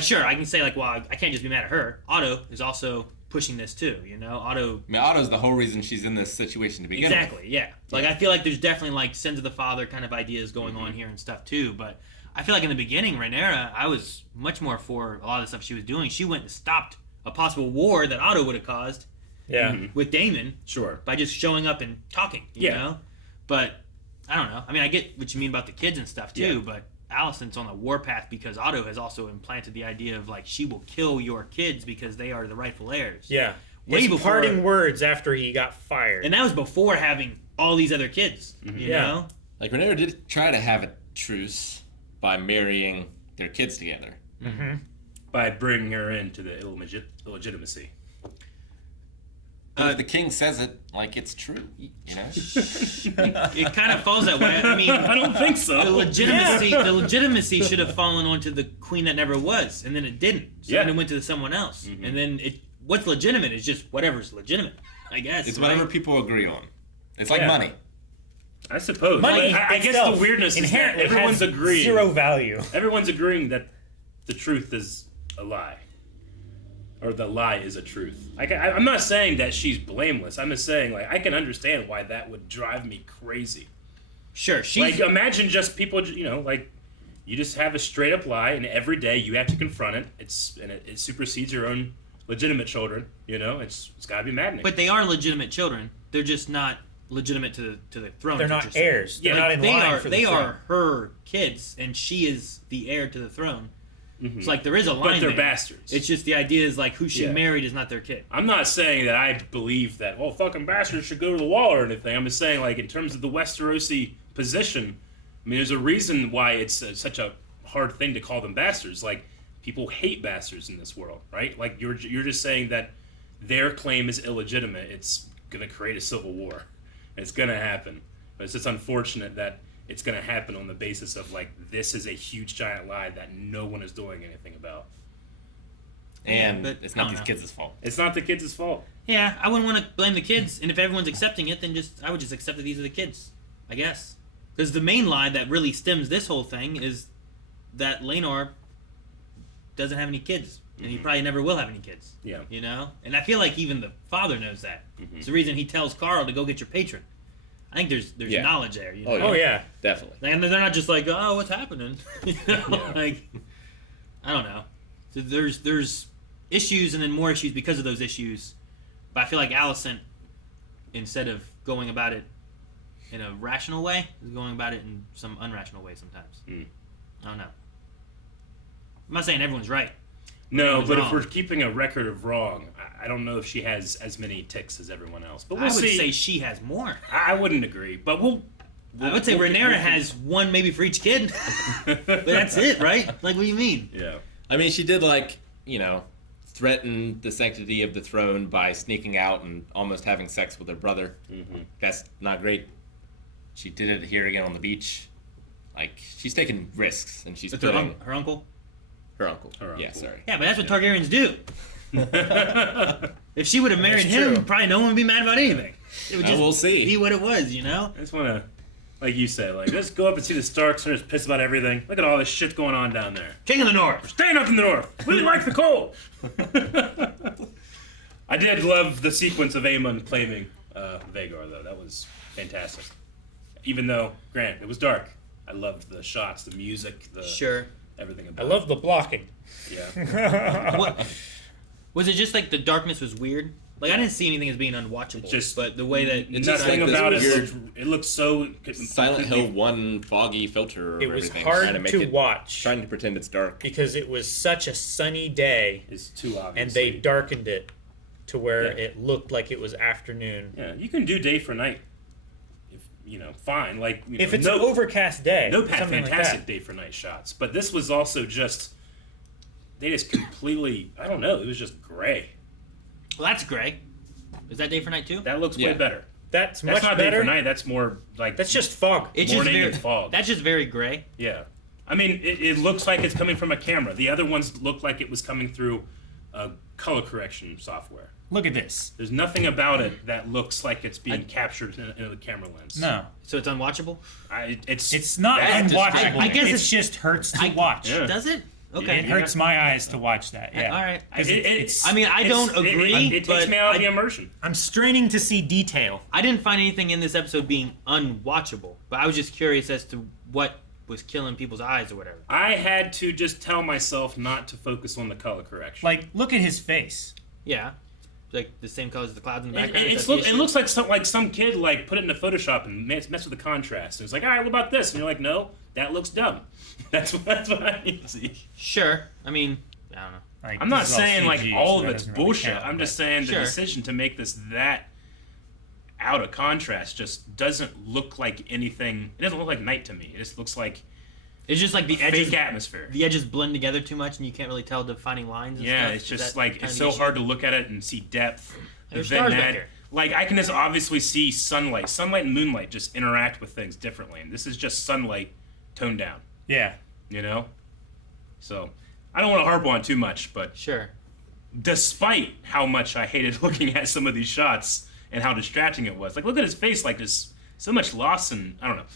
sure, I can say, like, well, I can't just be mad at her. Otto is also pushing this, too, Otto's the whole reason she's in this situation to begin with. Exactly, yeah. Like, I feel like there's definitely, like, sins of the father kind of ideas going on here and stuff, too, but I feel like in the beginning, Rhaenyra, I was much more for a lot of the stuff she was doing. She went and stopped a possible war that Otto would have caused with Daemon. Sure. By just showing up and talking, you know? But, I don't know. I mean, I get what you mean about the kids and stuff, too, but Alicent's on the warpath because Otto has also implanted the idea of, like, she will kill your kids because they are the rightful heirs. Yeah. Way before, parting words after he got fired. And that was before having all these other kids, you know? Like, Rhaenyra did try to have a truce by marrying their kids together. Mm-hmm. By bringing her into the illegitimacy. If the king says it like it's true, It kind of falls that way. I mean, I don't think so. The legitimacy should have fallen onto the queen that never was, and then it didn't. So then it went to someone else, and then what's legitimate is just whatever's legitimate, I guess. It's whatever people agree on. It's like money. I suppose. Money I guess the weirdness is that everyone's agreeing. Zero value. Everyone's agreeing that the truth is a lie. Or the lie is a truth. I'm not saying that she's blameless. I'm just saying, like, I can understand why that would drive me crazy. Sure, like, imagine just people, like, you just have a straight up lie, and every day you have to confront it. It supersedes your own legitimate children. It's got to be maddening. But they are legitimate children. They're just not legitimate to the throne. They're not heirs. They're not in line for the throne. They are her kids, and she is the heir to the throne. Mm-hmm. It's like there is a line. But they're there. bastards. It's just the idea is like who she married is not their kid. I'm not saying that I believe that fucking bastards should go to the wall or anything. I'm just saying, like, in terms of the Westerosi position, I mean, there's a reason why it's such a hard thing to call them bastards. Like, people hate bastards in this world, right? Like, you're just saying that their claim is illegitimate. It's gonna create a civil war. It's gonna happen. But it's just unfortunate that it's going to happen on the basis of, like, this is a huge giant lie that no one is doing anything about. And it's not these kids' fault. It's not the kids' fault. Yeah, I wouldn't want to blame the kids. And if everyone's accepting it, then I would just accept that these are the kids, I guess. Because the main lie that really stems this whole thing is that Laenor doesn't have any kids. And he probably never will have any kids. Yeah. And I feel like even the father knows that. Mm-hmm. It's the reason he tells Carl to go get your patron. I think there's knowledge there. Oh yeah, definitely. And they're not just like, oh, what's happening? Like, I don't know. So there's issues and then more issues because of those issues. But I feel like Alicent, instead of going about it in a rational way, is going about it in some unrational way sometimes. I don't know. I'm not saying everyone's right. No, Everyone's but wrong. if we're keeping a record of wrong, I don't know if she has as many ticks as everyone else. But we'll I would see. say she has more. I wouldn't agree, but we'll I would say Rhaenyra has one maybe for each kid. But that's it, right? Like, what do you mean? Yeah. I mean, she did, like, you know, threaten the sanctity of the throne by sneaking out and almost having sex with her brother. Mm-hmm. That's not great. She did it here again on the beach. Like, she's taking risks, and she's With putting... her uncle? Her uncle. Yeah, sorry. Yeah, but that's what Targaryens do. If she would have married That's him, true. probably no one would be mad about anything. It would just we'll see. be what it was, you know? I just want to, like you say, like, let's go up and see the Starks and just piss about everything. Look at all this shit going on down there. King of the North. We're staying up in the North. We like the cold. I did love the sequence of Aemon claiming Vhagar, though. That was fantastic. Even though, Grant, it was dark. I loved the shots, the music, everything I about love the blocking. Yeah. What was it? Just like the darkness was weird. Like I didn't see anything as being unwatchable. But the way that It's just nothing like this about weird it looks so Silent Hill 1 foggy filter. It was everything, hard trying to, make to it, watch. Trying to pretend it's dark. Because it was such a sunny day. It's too obvious. And they darkened it to where it looked like it was afternoon. Yeah, you can do day for night. If you know, fine. Like you If know, it's an overcast day, no something like fantastic that. day for night shots. But this was also just they just completely. I don't know. It was just gray. Well, that's gray. Is that day for night too? That looks way better. That's That's much not better. day for night. That's more like That's just fog. It's just morning very and fog. That's just very gray. Yeah, I mean, it looks like it's coming from a camera. The other ones look like it was coming through color correction software. Look at this. There's nothing about it that looks like it's being captured in a camera lens. No. So it's unwatchable. It's not bad. unwatchable. I guess it it's- just hurts to watch. Yeah. Does it? Okay. It hurts my eyes to watch that. Yeah. All right. 'Cause it's. I mean, I don't agree. It takes but me out of I- the immersion. I'm straining to see detail. I didn't find anything in this episode being unwatchable, but I was just curious as to what was killing people's eyes or whatever. I had to just tell myself not to focus on the color correction. Like, look at his face. Yeah. Like the same colors as the clouds in the background. It looks like some kid like put it into Photoshop and mess with the contrast. And it's like, all right, what about this? And you're like, no, that looks dumb. That's what I need to see. Sure. I mean, I don't know. Like, I'm not this is all saying like CG, all so of that it's doesn't really bullshit. count, I'm just but- saying the Sure. decision to make this that out of contrast just doesn't look like anything. It doesn't look like night to me. It just looks like It's just like the fake edges. atmosphere. The edges blend together too much, and you can't really tell defining lines. And Yeah, stuff. it's Is just that like kind it's of so the issue? hard to look at it and see depth. There's Then stars back that- here. Like I can just obviously see sunlight. Sunlight and moonlight just interact with things differently, and this is just sunlight toned down. Yeah. You know, so I don't want to harp on too much, but Sure. despite how much I hated looking at some of these shots and how distracting it was, like look at his face, like there's so much loss, and I don't know.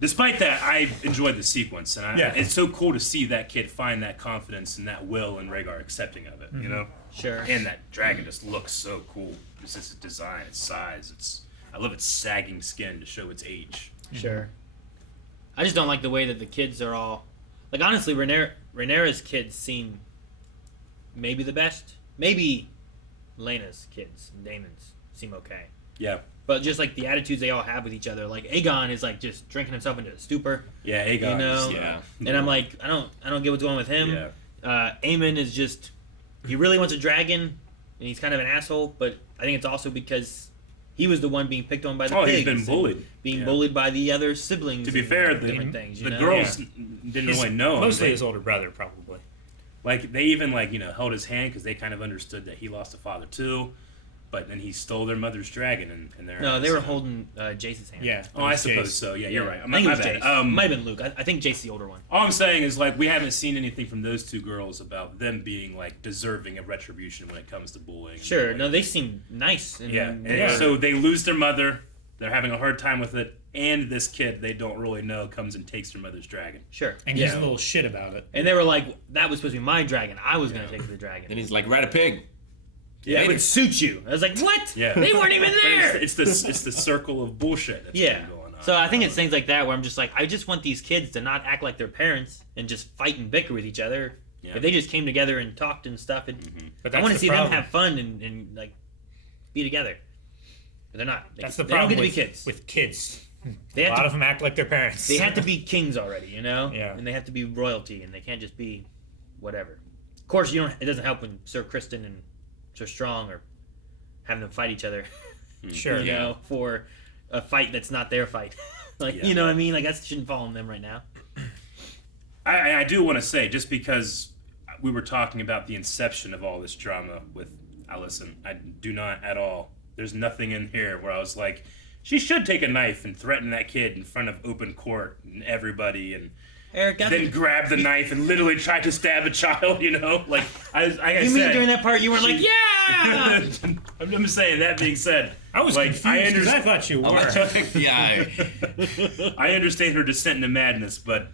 Despite that, I enjoyed the sequence, and it's so cool to see that kid find that confidence and that will, and Rhaegar accepting of it. You know, Sure. And that dragon just looks so cool. It's just its design, its size. I love its sagging skin to show its age. Sure. I just don't like the way that the kids are all. Like honestly, Rhaenyra's kids seem maybe the best. Maybe Laena's kids and Daemon's seem okay. Yeah. But just like the attitudes they all have with each other, like Aegon is like just drinking himself into a stupor. Yeah, Aegon. You know? Yeah. And I'm like, I don't get what's going on with him. Yeah. Aemon is just he really wants a dragon, and he's kind of an asshole. But I think it's also because he was the one being picked on by the pigs. He's been and bullied. being bullied by the other siblings. To be and fair, different things. the You know? girls didn't His- really know him. Mostly They- his older brother, probably. Like they even held his hand because they kind of understood that he lost a father too, but then he stole their mother's dragon and their. No, they were holding Jace's hand. Yeah. Oh, I suppose so. Yeah, you're right. I think it was My bad. Jace. Might have been Luke. I think Jace's the older one. All I'm saying is like we haven't seen anything from those two girls about them being like deserving of retribution when it comes to bullying. Sure. No, they seem nice. And, And so they lose their mother. They're having a hard time with it, and this kid they don't really know comes and takes their mother's dragon. Sure. And he's a little shit about it. And they were like, that was supposed to be my dragon. I was going to take the dragon. Then he's like, ride a pig. Yeah, it would suit you. I was like, what? Yeah. They weren't even But there. it's the circle of bullshit that's Yeah. been going on. So I think it's things like that where I'm just like, I just want these kids to not act like their parents and just fight and bicker with each other. Yeah. If they just came together and talked and stuff, and But I that's want the to see problem. them have fun and like be together. But they're not. That's the they don't problem get to be with, kids. with kids. They A have lot to- of them act like their parents. They have to be kings already, you know? Yeah. And they have to be royalty, and they can't just be whatever. Of course, it doesn't help when Sir Kristen and Sir Strong are having them fight each other. Sure. You know, for a fight that's not their fight. You know what I mean? Like, that shouldn't fall on them right now. I do want to say, just because we were talking about the inception of all this drama with Allison, I do not at all. There's nothing in here where I was like, she should take a knife and threaten that kid in front of open court and everybody, and Eric, then grab the knife and literally try to stab a child, you know? Like, you mean during that part you weren't like, yeah! I'm just saying, that being said, I was like, confused because I thought you were. Yeah. I understand her descent into madness, but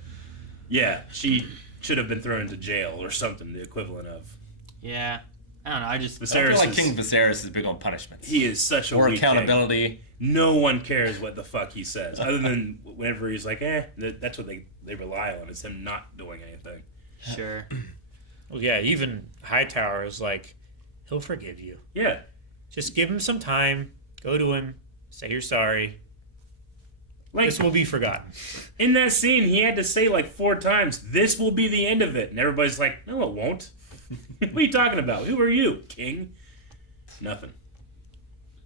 yeah, she should have been thrown into jail or something, the equivalent of. Yeah. I don't know, I feel like King Viserys is big on punishments. He is such a or weak accountability. King. No one cares what the fuck he says, other than whenever he's like, that's what they rely on, is him not doing anything. Sure. Well, yeah, even Hightower is like, he'll forgive you. Yeah. Just give him some time, go to him, say you're sorry. Like, this will be forgotten. In that scene, he had to say like 4 times, this will be the end of it. And everybody's like, no, it won't. What are you talking about? Who are you, King? Nothing.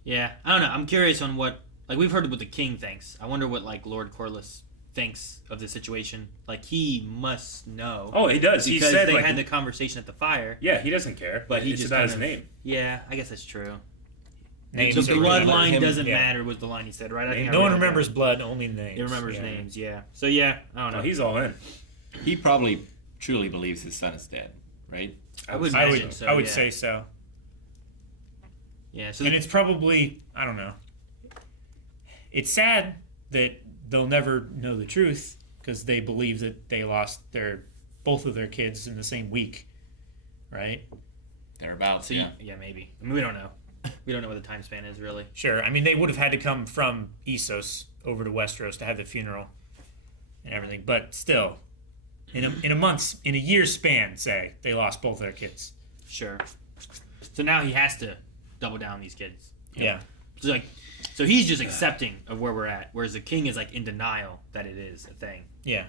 Yeah, I don't know. I'm curious on what, like, we've heard what the king thinks. I wonder what, like, Lord Corlys thinks of the situation. Like, he must know. Oh, he does. Because he said, they like, had the conversation at the fire. Yeah, he doesn't care. But he it's just about kind his of, name. Yeah, I guess that's true. Names the bloodline doesn't yeah. matter was the line he said, right? I think no one remembers blood, only names. He remembers names, yeah. So, yeah, I don't know. Oh, he's all in. He probably truly believes his son is dead, right? I would say so. Yeah, so and it's probably, I don't know. It's sad that they'll never know the truth because they believe that they lost both of their kids in the same week, right? Thereabouts, so yeah. Yeah, maybe. I mean, we don't know. We don't know what the time span is, really. Sure. I mean, they would have had to come from Essos over to Westeros to have the funeral and everything, but still, in a year's span, say, they lost both their kids. Sure. So now he has to double down on these kids. Yeah. So he's just accepting of where we're at, whereas the king is like in denial that it is a thing. Yeah.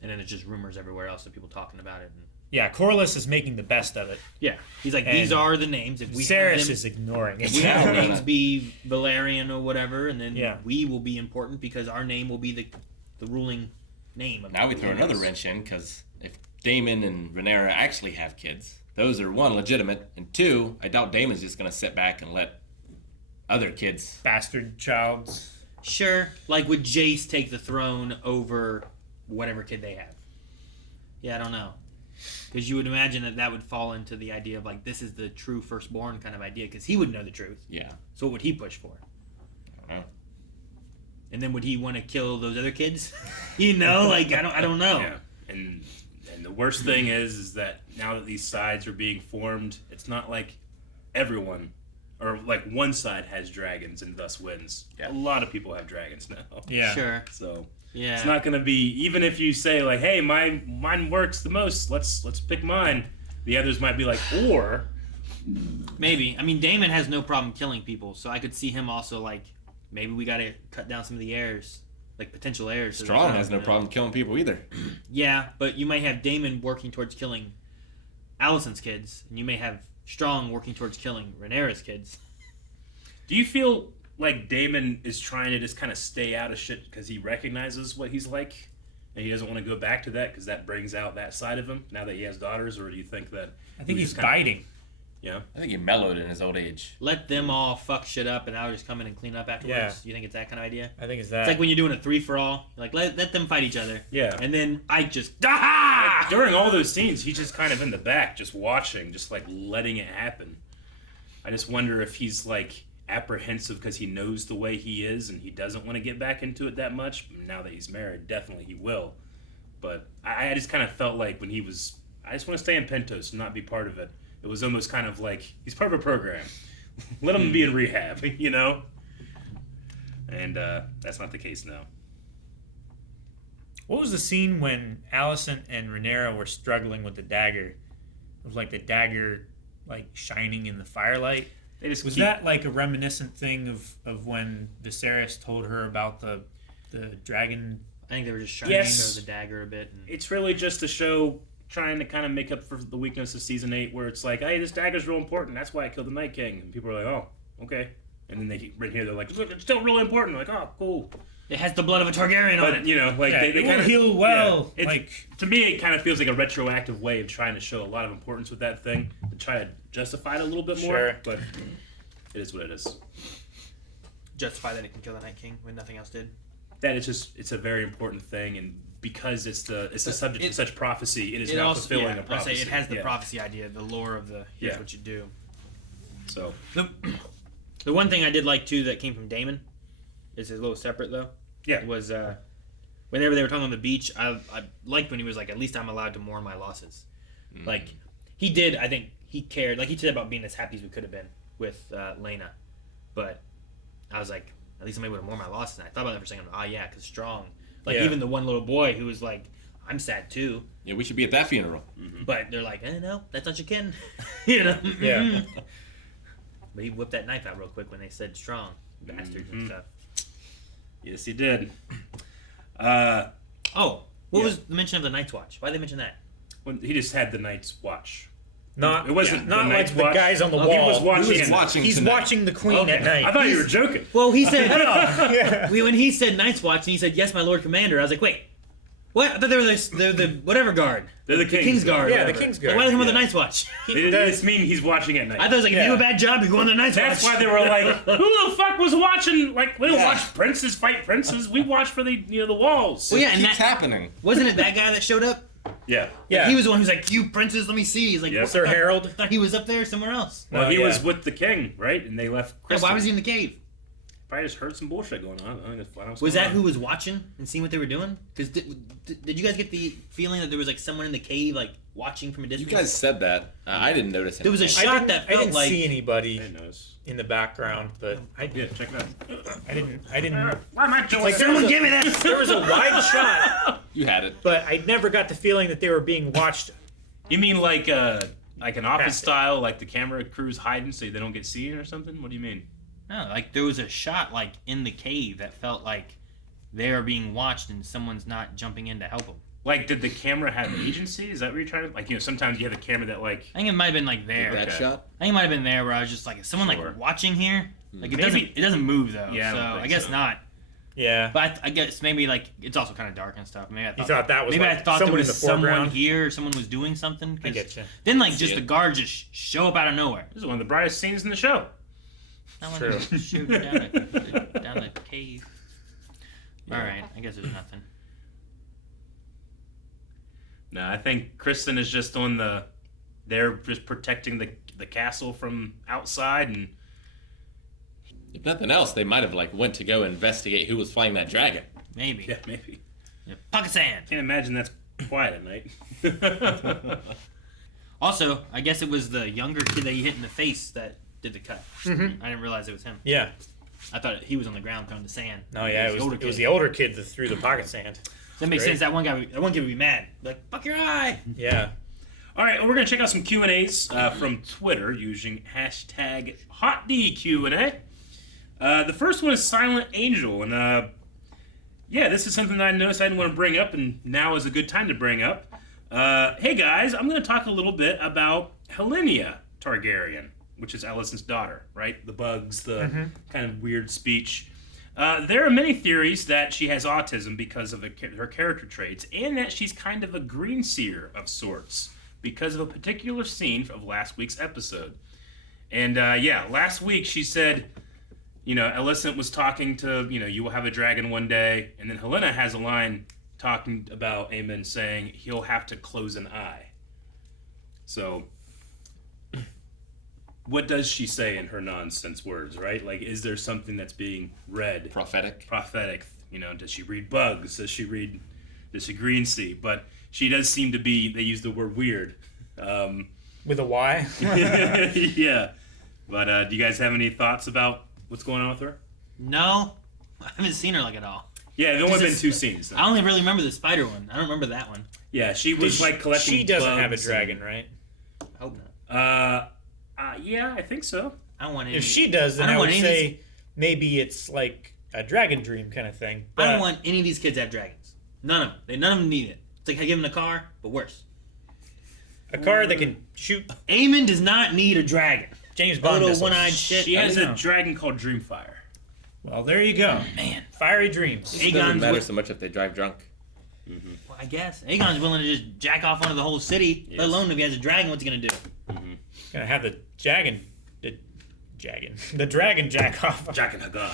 And then it's just rumors everywhere else of people talking about it. And yeah, Corlys is making the best of it. Yeah. He's like, these are the names. If we Viserys have them, is ignoring it. If we have the names be Valerian or whatever, and then Yeah. we will be important because our name will be the ruling name of Now we throw another wrench in, because if Daemon and Rhaenyra actually have kids, those are 1, legitimate, and 2, I doubt Daemon's just going to sit back and let other kids... Bastard childs. Sure. Like, would Jace take the throne over whatever kid they have? Yeah, I don't know. Because you would imagine that would fall into the idea of, like, this is the true firstborn kind of idea, because he would know the truth. Yeah. So what would he push for? I don't know. And then would he want to kill those other kids? You know, like, I don't know. Yeah. And the worst thing is that now that these sides are being formed, it's not like everyone, or like one side has dragons and thus wins. Yeah. A lot of people have dragons now. Yeah. Sure. So yeah, it's not going to be, even if you say like, hey, mine works the most, let's pick mine. The others might be like, or maybe. I mean, Daemon has no problem killing people, so I could see him also like, maybe we got to cut down some of the heirs. Like potential heirs. Strong has no problem killing people either. Yeah, but you might have Daemon working towards killing Alicent's kids, and you may have Strong working towards killing Rhaenyra's kids. Do you feel like Daemon is trying to just kind of stay out of shit because he recognizes what he's like, and he doesn't want to go back to that because that brings out that side of him now that he has daughters, or do you think that... I think he's biding. Yeah. I think he mellowed in his old age. Let them all fuck shit up, and I'll just come in and clean up afterwards. Yeah. You think it's that kind of idea? I think it's that. It's like when you're doing a 3-for-all. Like, let them fight each other. Yeah. And then I just... Like, during all those scenes, he's just kind of in the back, just watching, just like letting it happen. I just wonder if he's like apprehensive because he knows the way he is and he doesn't want to get back into it that much. Now that he's married, definitely he will. But I just kind of felt like when he was... I just want to stay in Pentos and not be part of it. It was almost kind of like, he's part of a program. Let him be in rehab, you know? And that's not the case now. What was the scene when Alicent and Rhaenyra were struggling with the dagger? It was like the dagger, like, shining in the firelight. Was that like a reminiscent thing of when Viserys told her about the dragon? I think they were just shining the dagger a bit. And... It's really just to show trying to kind of make up for the weakness of season 8, where it's like, hey, this dagger's real important. That's why I killed the Night King. And people are like, oh, okay. And then they keep right here. They're like, it's still really important. Like, oh, cool. It has the blood of a Targaryen on it. You know, like they kind of heal well. Yeah, like to me, it kind of feels like a retroactive way of trying to show a lot of importance with that thing to try to justify it a little bit more. Sure. But it is what it is. Justify that it can kill the Night King when nothing else did. That it's a very important thing, and because it's the subject of such prophecy, it is now also, fulfilling a prophecy. It has the prophecy idea, the lore of the here's what you do. So the one thing I did like too that came from Daemon is a little separate though. Yeah. Was whenever they were talking on the beach, I liked when he was like, at least I'm allowed to mourn my losses. Like he did, I think he cared. Like he said about being as happy as we could have been with Laena, but I was like, at least I'm able to mourn my losses. And I thought about that for a second. Oh yeah, because strong. Like even the one little boy who was like, I'm sad too. Yeah, we should be at that funeral. But they're like, no, that's not your kin. You know. Yeah. But he whipped that knife out real quick when they said strong bastards and stuff. Yes, he did. What was the mention of the Night's Watch? Why did they mention that? When he just had the Night's Watch. It wasn't the like Night's the Watch. guys on the wall. He was watching. He's watching the Queen at night. I thought you were joking. Well, he said when he said Night's Watch and he said yes, my Lord Commander. I was like, wait, what? I thought they were the whatever guard. They're the King's Guard. Yeah, the King's Guard. Why are they talking about the Night's Watch? It does mean he's watching at night. I thought it was like, if you do a bad job, you go on the Night's Watch. That's why they were like, who the fuck was watching? Like, we don't watch princes fight princes. We watch for the walls. Well, yeah, and Keeps happening. Wasn't it that guy that showed up? Yeah. Like, he was the one who's like, you princes, let me see. He's like, Sir Harold. I thought he was up there somewhere else. Well, he was with the king, right? And they left. Yeah, why was he in the cave? Probably just heard some bullshit going on. I don't know Was that who was watching and seeing what they were doing? Because did you guys get the feeling that there was like someone in the cave like watching from a distance? You guys said that. I didn't notice it. There was a shot that felt I didn't like see anybody in the background, but check it out. I didn't. Why am I doing? Like, someone give me that. There was a wide shot. You had it, but I never got the feeling that they were being watched. You mean like an office style, like the camera crew's hiding so they don't get seen or something? What do you mean? No, like there was a shot like in the cave that felt like they are being watched and someone's not jumping in to help them. Like, did the camera have agency? Is that what you're trying to... Like, sometimes you have a camera that, like... I think it might have been, like, there. That shot? I think it might have been there where I was just like, is someone, like, watching here? Like, it doesn't move, though. Yeah, so I guess not. Yeah. But I guess maybe, like, it's also kind of dark and stuff. Maybe I thought, you thought that was maybe like I thought there was someone here, or someone was doing something. I get you. Then, like, just the guard just show up out of nowhere. This is one of the brightest scenes in the show. True. Shoot down the cave. Yeah. All right, I guess there's nothing. No, I think Kristen is just on the... They're just protecting the castle from outside, and... If nothing else, they might have, like, went to go investigate who was flying that dragon. Maybe. Yeah, maybe. Yeah. Pocket sand. Can't imagine that's quiet at night. Also, I guess it was the younger kid that he hit in the face that did the cut. Mm-hmm. I didn't realize it was him. Yeah. I thought he was on the ground throwing the sand. No, yeah, it was the older kid that threw the pocket sand. That makes sense. That one kid would be mad. Like, fuck your eye. Yeah. All right, well, we're going to check out some Q&As from Twitter using hashtag HotDQA. The first one is Silent Angel, and yeah, this is something that I noticed I didn't want to bring up, and now is a good time to bring up. Hey guys, I'm going to talk a little bit about Helaena Targaryen, which is Alicent's daughter, right? The bugs, the kind of weird speech. There are many theories that she has autism because of her character traits, and that she's kind of a Greenseer of sorts because of a particular scene of last week's episode. And yeah, last week she said, you know, Alicent was talking to, you know, you will have a dragon one day, and then Helaena has a line talking about Aemon saying he'll have to close an eye. So, what does she say in her nonsense words, right? Like, is there something that's being read? Prophetic. You know, does she read bugs? Does she Greenseer? But she does seem to be, they use the word weird. With a Y? Yeah. But do you guys have any thoughts about what's going on with her? No. I haven't seen her like at all. Yeah, there's only been 2 scenes. Though. I only really remember the spider one. I don't remember that one. Yeah, she was like collecting She doesn't have a bugs dragon, right? I hope not. Yeah, I think so. I don't want any. If she does, then I would say maybe it's like a dragon dream kind of thing. I don't want any of these kids to have dragons. None of them. None of them need it. It's like giving them a car, but worse. A car that can shoot. Aemon does not need a dragon. James Bond little missiles. one-eyed shit. She has a dragon called Dreamfire. Well, there you go. Man. Fiery dreams. It doesn't matter so much if they drive drunk. Mm-hmm. Well, I guess. Aegon's willing to just jack off onto the whole city, let alone if he has a dragon, what's he going to do? Mm-hmm. Gonna have the dragon jack off. Jack and Hagar.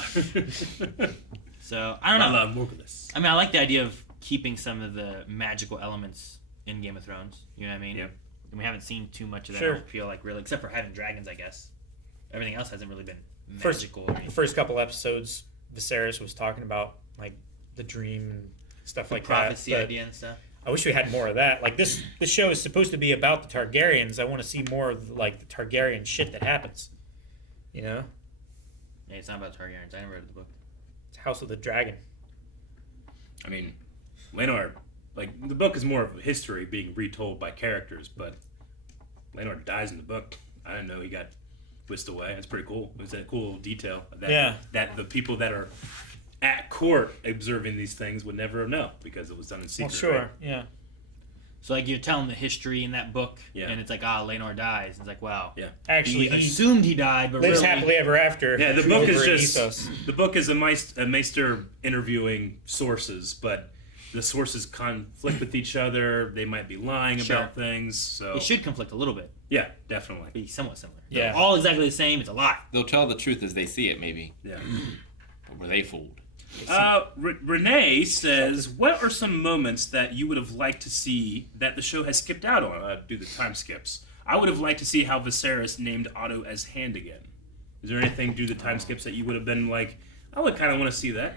So, I don't know. Morgulus. I mean, I like the idea of keeping some of the magical elements in Game of Thrones. You know what I mean? Yeah. And we haven't seen too much of that, Sure. I don't feel like, really, except for having dragons, I guess. Everything else hasn't really been magical. The first couple episodes, Viserys was talking about, like, the dream and stuff like prophecy that. idea and stuff. I wish we had more of that. Like, this show is supposed to be about the Targaryens. I want to see more of, like, the Targaryen shit that happens. You know? Yeah, it's not about Targaryens. I never read the book. It's House of the Dragon. I mean, Laenor, like, the book is more of history being retold by characters, but Laenor dies in the book. I didn't know he got whisked away. That's pretty cool. It was a cool detail. That the people that are at court observing these things would never know because it was done in secret. Well, sure, right? yeah. So, like, you're telling the history in that book, Yeah. and it's like, Laenor dies. And it's like, wow. Yeah. Actually, he assumed he died, but lives really... happily ever after. Yeah, the book is over just ethos. the book is a maester interviewing sources, but the sources conflict with each other. They might be lying about things. So it should conflict a little bit. Yeah, definitely. Be somewhat similar. Yeah. They're all exactly the same. It's a lie. They'll tell the truth as they see it, maybe. Yeah. Or were they fooled? Renee says, what are some moments that you would have liked to see that the show has skipped out on? Do the time skips. I would have liked to see how Viserys named Otto as Hand again. Is there anything due to the time skips that you would have been like, I would kind of want to see that?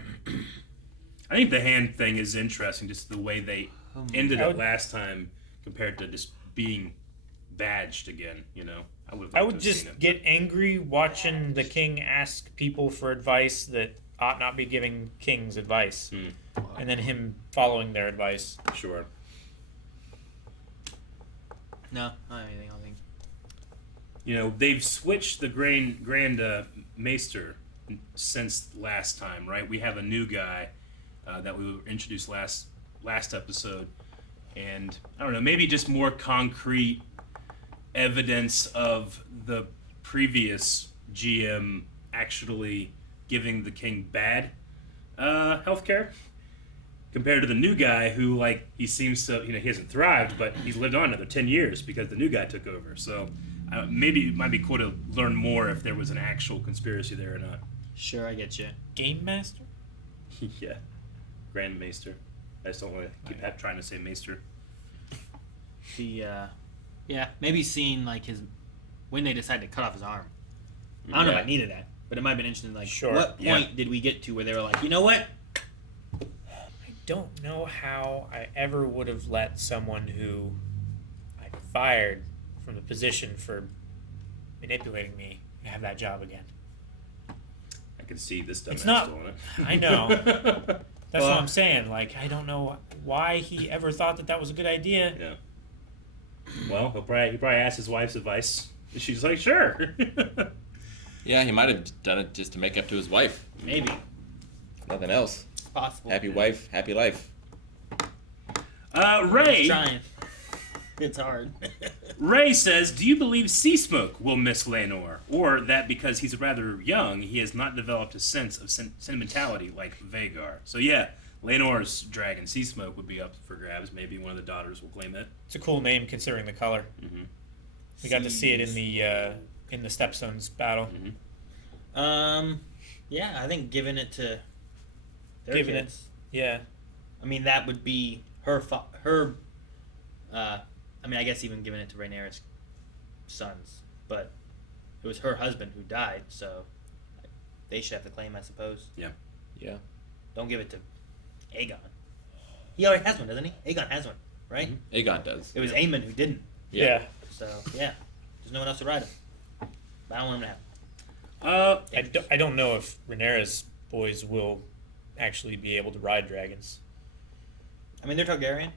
I think the hand thing is interesting, just the way they ended it last time compared to just being badged again, you know? I would just get angry watching the king ask people for advice that ought not be giving kings advice. And then him following their advice. Sure. No, not anything, I don't think. You know, they've switched the Grand Maester since last time, right? We have a new guy that we introduced last episode. And, I don't know, maybe just more concrete evidence of the previous GM actually giving the king bad healthcare compared to the new guy who, like, he seems to, you know, he hasn't thrived, but he's lived on another 10 years because the new guy took over. So maybe it might be cool to learn more if there was an actual conspiracy there or not. Sure, I get you. Game Master? Yeah. Grand Maester. I just don't want to keep trying to say Maester. Yeah, maybe seeing, like, when they decided to cut off his arm. I don't know if I needed that. But it might have been interesting, like, what point did we get to where they were like, you know what? I don't know how I ever would have let someone who I fired from the position for manipulating me have that job again. I can see this dumbass It's not. doing it. I know. That's what I'm saying. Like, I don't know why he ever thought that was a good idea. Yeah. Well, he probably asked his wife's advice. And she's like, sure. Yeah, he might have done it just to make up to his wife. Maybe. Nothing else. It's possible. Happy wife, happy life. Ray. Trying. It's hard. Ray says, do you believe Seasmoke will miss Laenor? Or that because he's rather young, he has not developed a sense of sentimentality like Vhagar? So yeah, Laenor's dragon, Seasmoke, would be up for grabs. Maybe one of the daughters will claim it. It's a cool name considering the color. Mm-hmm. We got to see it in the Stepstones battle. Mm-hmm. Yeah, I think giving it to their kids. Yeah. I mean, that would be her. I mean, I guess even giving it to Rhaenyra's sons, but it was her husband who died, so they should have the claim, I suppose. Yeah. Yeah. Don't give it to Aegon. He already has one, doesn't he? Aegon has one, right? Mm-hmm. Aegon does. It was Aemon who didn't. Yeah. So yeah, there's no one else to ride him. But I don't want him to have. I don't know if Rhaenyra's boys will actually be able to ride dragons. I mean, they're Targaryen.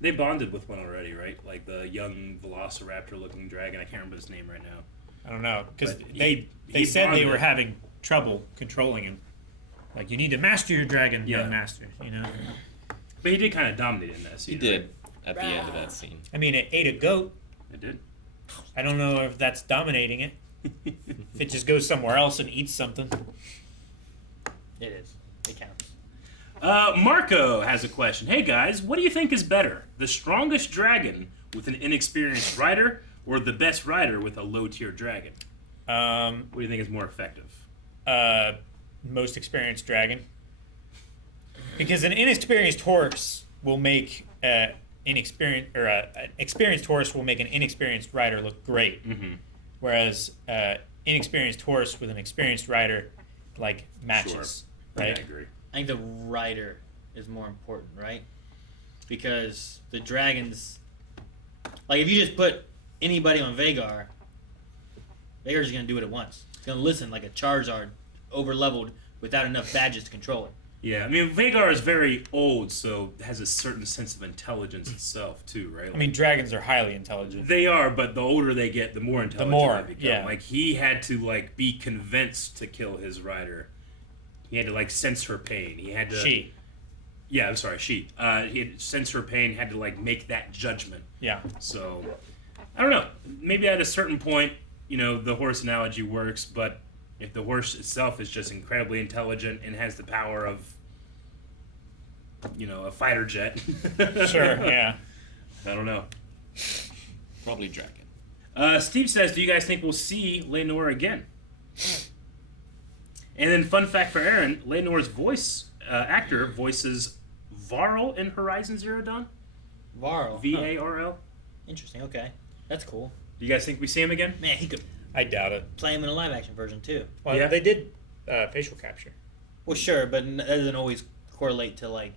They bonded with one already, right? Like the young velociraptor-looking dragon. I can't remember his name right now. I don't know, because But they he said they bonded. were having trouble controlling him. Like, you need to master your dragon, Yeah. young master, you know? But he did kind of dominate in this. He did. at the end of that scene. I mean, it ate a goat. It did. I don't know if that's dominating it. If it just goes somewhere else and eats something. It is. It counts. Marco has a question. Hey guys, what do you think is better? The strongest dragon with an inexperienced rider, or the best rider with a low-tier dragon? What do you think is more effective? Most experienced dragon. Because an inexperienced horse will make an experienced horse will make an inexperienced rider look great. Mm-hmm. Whereas inexperienced horse with an experienced rider like matches. Sure. Right? Yeah, I agree. I think the rider is more important, right? Because the dragons, like if you just put anybody on Vhagar, Vhagar's just gonna do it at once. It's gonna listen like a Charizard, over leveled without enough badges to control it. Yeah, I mean, Vhagar is very old, so it has a certain sense of intelligence itself, too, right? Like, I mean, dragons are highly intelligent. They are, but the older they get, the more intelligent they become. Yeah. Like, he had to, like, be convinced to kill his rider. He had to, like, sense her pain. He had to... She. Yeah, I'm sorry, she. He had to sense her pain, had to, like, make that judgment. Yeah. So, I don't know. Maybe at a certain point, you know, the horse analogy works, but... if the horse itself is just incredibly intelligent and has the power of, you know, a fighter jet. Sure, yeah. I don't know. Probably dragon. Steve says, do you guys think we'll see Laenor again? And then fun fact for Aaron, Laenor's voice actor voices Varl in Horizon Zero Dawn. Varl. V-A-R-L. Interesting, okay. That's cool. Do you guys think we see him again? Man, he could... I doubt it. play him in a live action version too. Well, yeah, they did facial capture. Well, sure, but that doesn't always correlate to like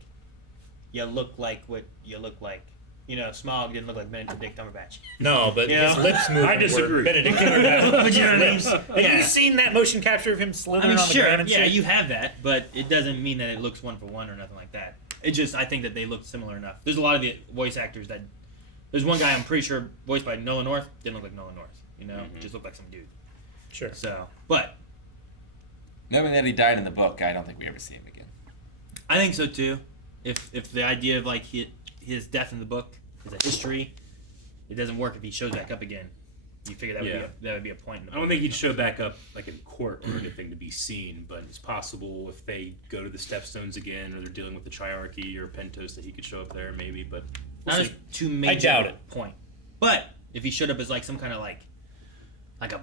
you look like what you look like. You know, Smaug didn't look like Benedict Cumberbatch. No, but You his know? lips moved. I disagree. Benedict Cumberbatch. But you know what I mean? Have Yeah. you seen that motion capture of him slithering I mean, on the sure, ground and yeah, shit? you have that, but it doesn't mean that it looks one for one or nothing like that. It just, I think that they look similar enough. There's a lot of the voice actors that, there's one guy I'm pretty sure voiced by Nolan North, didn't look like Nolan North. You know, just looked like some dude. Sure. So, but knowing that he died in the book, I don't think we ever see him again. I think so too. If the idea of like his death in the book is a history, it doesn't work if he shows back up again. You figure that would be a point. In the I don't think he'd show back up like in court or anything to be seen, but it's possible if they go to the Stepstones again or they're dealing with the Triarchy or Pentos that he could show up there maybe. But we'll not see. as too major I doubt it. point. But if he showed up as like some kind of like a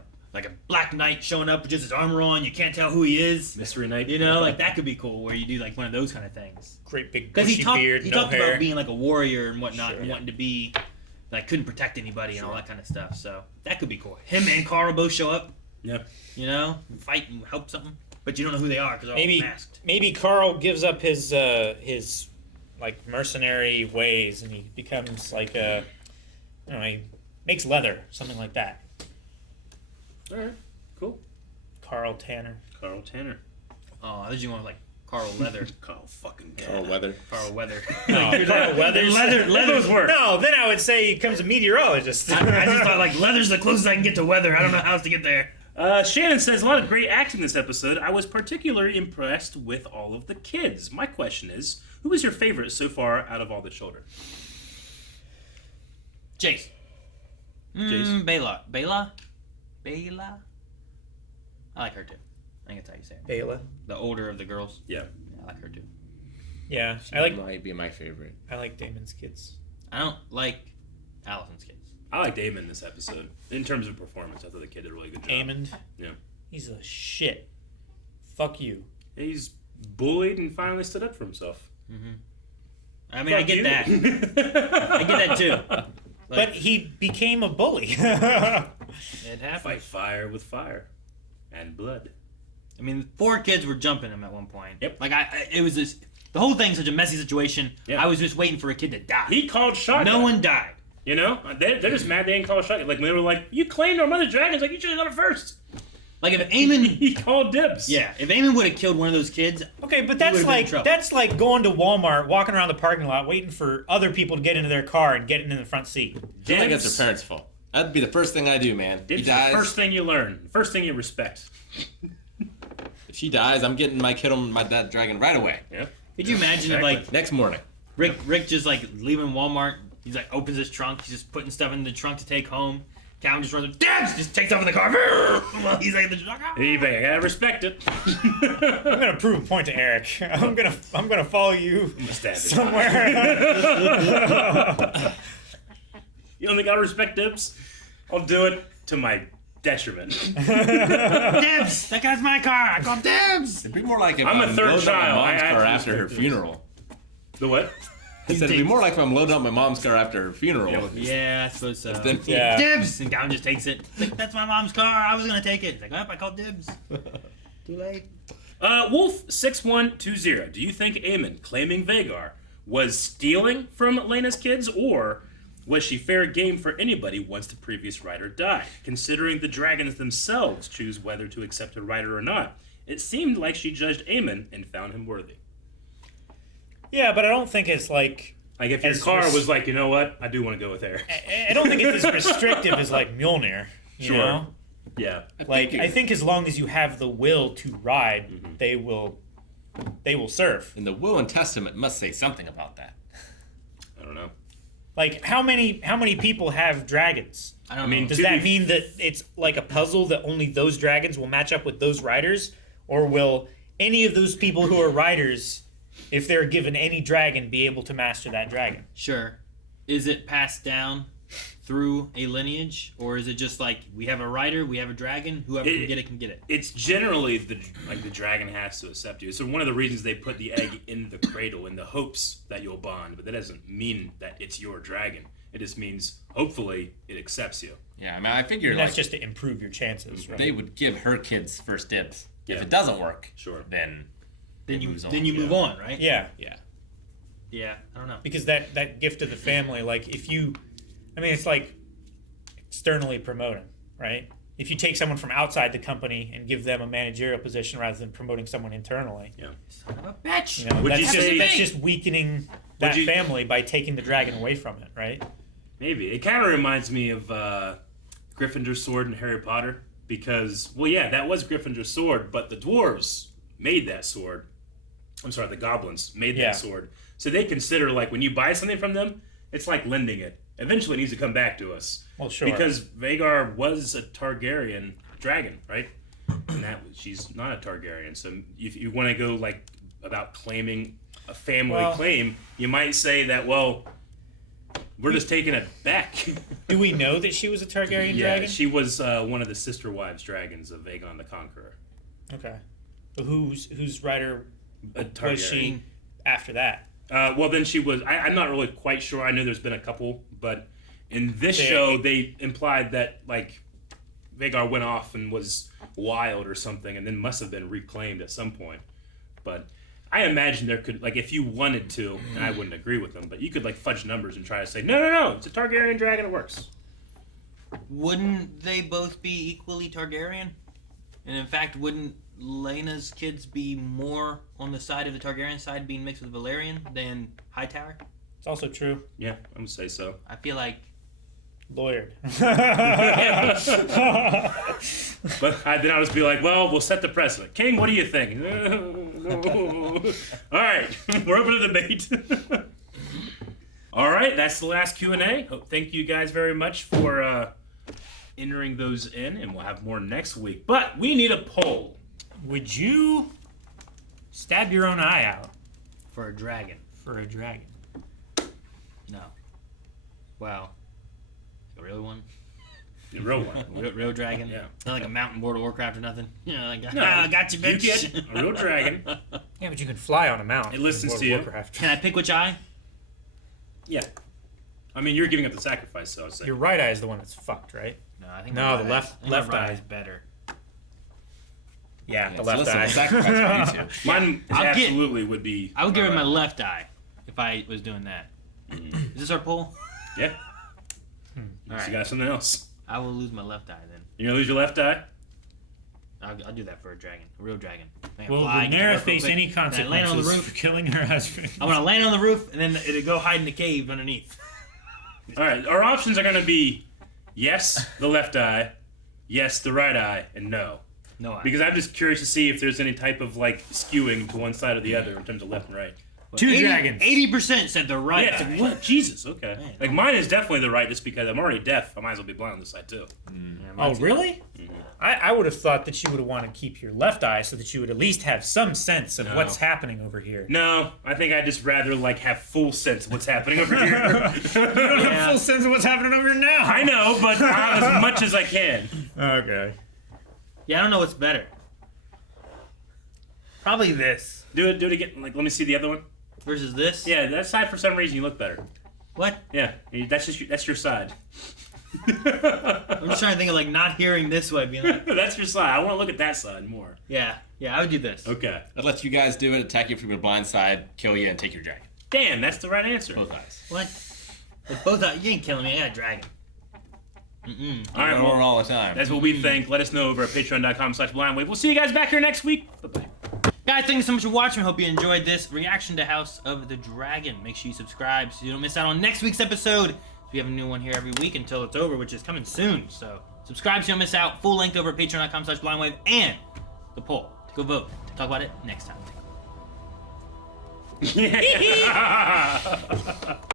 Black Knight showing up with just his armor on, you can't tell who he is. Mystery Knight. You know, like that could be cool where you do like one of those kind of things. Great big Because bushy beard, he no talked hair. about being like a warrior and whatnot, Sure, and yeah. wanting to be like couldn't protect anybody and all that kind of stuff. So that could be cool. Him and Carl both show up. Yeah. You know, and fight and help something, but you don't know who they are because they're all masked. Maybe Carl gives up his like mercenary ways and he becomes like a, I don't know, he makes leather, something like that. All right. Cool. Carl Tanner. Carl Tanner. Oh, I thought you wanted like Carl Leather. Carl fucking Carl Weather. Carl Weather. No, Carl Weathers. Leather's work. No, then I would say he becomes a meteorologist. I just thought like leather's the closest I can get to weather. I don't know how else to get there. Shannon says, a lot of great acting this episode. I was particularly impressed with all of the kids. My question is, who is your favorite so far out of all the children? Jace. Jace. Bela? I like her too. I think that's how you say it. Bela. The older of the girls. Yeah. I like her too. Yeah, She I like might be my favorite. I like Damon's kids. I don't like Allison's kids. I like Daemon this episode. In terms of performance, I thought the kid did a really good job. Daemon. Yeah. He's a shit. Fuck you. He's bullied and finally stood up for himself. Mm-hmm. I mean, I Fuck get you. that. I get that too. But he became a bully. It happens. Fight fire with fire. And blood. I mean, 4 kids were jumping him at one point. Yep. Like, it was this... The whole thing's such a messy situation. Yeah. I was just waiting for a kid to die. He called shotgun. No one died. You know? They're just mad they didn't call shotgun. Like, when they were like, you claimed our mother dragons. Like, you should have done it first. Like, if Aemon... He called dibs. Yeah, if Aemon would have killed one of those kids... Okay, but he that's would've been in like trouble. going to Walmart, walking around the parking lot, waiting for other people to get into their car and getting in the front seat. I feel like that's her parents' fault. That'd be the first thing I do, man. Dibs He dies. is the first thing you learn. First thing you respect. If she dies, I'm getting my kid on my dragon right away. Yeah. Could you imagine if, like... Next morning. Rick just, like, leaving Walmart, He's like opens his trunk. He's just putting stuff in the trunk to take home. Calvin just runs. Dibs! Just takes off in the car. Well, he's like in the trunk. I gotta respect it. I'm gonna prove a point to Eric. I'm gonna follow you somewhere. You don't think I respect Dibs? I'll do it to my detriment. Dibs! That guy's my car. I call Dibs. It'd be more like if I'm a third loading up child. my mom's I car have to after her respect funeral. The what? I said it'd be more like if I'm loading up my mom's car after her funeral. Yeah, I suppose so. Then- Yeah. Dibs! And Calvin just takes it. Like, that's my mom's car. I was gonna take it. He's like, I called Dibs. Too late. Wolf6120. Do you think Aemon claiming Vhagar was stealing from Laena's kids, or was she fair game for anybody once the previous rider died? Considering the dragons themselves choose whether to accept a rider or not, it seemed like she judged Aemon and found him worthy. Yeah, but I don't think it's like if your car was like, you know what, I do want to go with her. I don't think it's as restrictive as like Mjolnir. You know? Yeah. I think as long as you have the will to ride, they will serve. And the will and testament must say something about that. I don't know. Like how many people have dragons? I don't know. Does that mean that it's like a puzzle that only those dragons will match up with those riders, or will any of those people who are riders, if they're given any dragon, be able to master that dragon? Sure. Is it passed down through a lineage, or is it just like we have a rider, we have a dragon, whoever can get it can get it? It's generally the dragon has to accept you. So one of the reasons they put the egg in the cradle in the hopes that you'll bond, but that doesn't mean that it's your dragon. It just means hopefully it accepts you. Yeah, I mean, I figure that's just to improve your chances, right? They would give her kids first dibs. Yeah. If it doesn't work, then you move on, right? Yeah. Yeah, I don't know. Because that gift of the family, like if you, I mean, it's like externally promoting, right? If you take someone from outside the company and give them a managerial position rather than promoting someone internally, son of a bitch. You know, that's just weakening that family by taking the dragon away from it, right? Maybe. It kind of reminds me of Gryffindor's sword in Harry Potter because, well, yeah, that was Gryffindor's sword, but the dwarves made that sword. I'm sorry, the goblins made that sword. So they consider, like, when you buy something from them, it's like lending it. Eventually it needs to come back to us. Well, sure. Because Vhagar was a Targaryen dragon, right? And she's not a Targaryen. So if you want to go, like, about claiming a family claim, you might say that, well, we're just taking it back. Do we know that she was a Targaryen dragon? Yeah, she was one of the sister wives dragons of Aegon the Conqueror. Okay. But whose rider was she after that? Well, then she was... I'm not really quite sure. I know there's been a couple, but in this show, they implied that, like, Vhagar went off and was wild or something, and then must have been reclaimed at some point. But I imagine there could... Like, if you wanted to, and I wouldn't agree with them, but you could, like, fudge numbers and try to say, no, it's a Targaryen dragon, it works. Wouldn't they both be equally Targaryen? And in fact, wouldn't Laena's kids be more on the side of the Targaryen side being mixed with Valyrian than Hightower? It's also true. Yeah, I would say so. I feel like... Lawyered. But then I'll just be like, well, we'll set the precedent. King, what do you think? All right, we're open to debate. All right, that's the last Q&A. Thank you guys very much for entering those in, and we'll have more next week. But we need a poll. Would you stab your own eye out for a dragon? For a dragon? No. Wow. A real one? A real one. Real dragon? Yeah. Not like a mountain World of Warcraft or nothing? You know, like, no, got you, bitch. You get a real dragon. Yeah, but you can fly on a mountain. It listens to you. Warcraft. Can I pick which eye? Yeah. I mean, you're giving up the sacrifice, so I'd say. Your right eye is the one that's fucked, right? No, I think the left eye is better. Yeah, the left eye. Sacrifice mine absolutely would be. I would give her my left eye if I was doing that. Is this our poll? Yeah. All right. You got something else. I will lose my left eye then. You're gonna lose your left eye? I'll do that for a dragon, a real dragon. Will Rhaenyra face any consequences for killing her husband? I'm gonna land on the roof and then it'll go hide in the cave underneath. All right, our options are gonna be yes, the left eye, yes, the right eye, and no. No eye. Because I'm just curious to see if there's any type of like skewing to one side or the other in terms of left and right. Two dragons. 80% said the right. Yeah, side. what? Jesus, okay. Man, Like, mine is definitely the right just because I'm already deaf. I might as well be blind on this side, too. Oh, really? I would have thought that you would want to keep your left eye so that you would at least have some sense of what's happening over here. No, I think I'd just rather, like, have full sense of what's happening over here. You don't have full sense of what's happening over here now. I know, but as much as I can. Okay. Yeah, I don't know what's better. Probably this. Do it again. Like, let me see the other one. Versus this? Yeah, that side, for some reason, you look better. What? Yeah, that's your side. I'm just trying to think of, like, not hearing this way. Being like, that's your side. I want to look at that side more. Yeah, I would do this. Okay. I'd let you guys do it, attack you from your blind side, kill you, and take your dragon. Damn, that's the right answer. Both eyes. What? If both eyes, you ain't killing me. I got a dragon. All right, well, all the time. That's what we think. Let us know over at patreon.com/blindwave. We'll see you guys back here next week. Bye-bye. Guys, thank you so much for watching. I hope you enjoyed this reaction to House of the Dragon. Make sure you subscribe so you don't miss out on next week's episode. We have a new one here every week until it's over, which is coming soon. So subscribe so you don't miss out. Full length over at patreon.com/blindwave and the poll. Go vote. Talk about it next time. Yeah.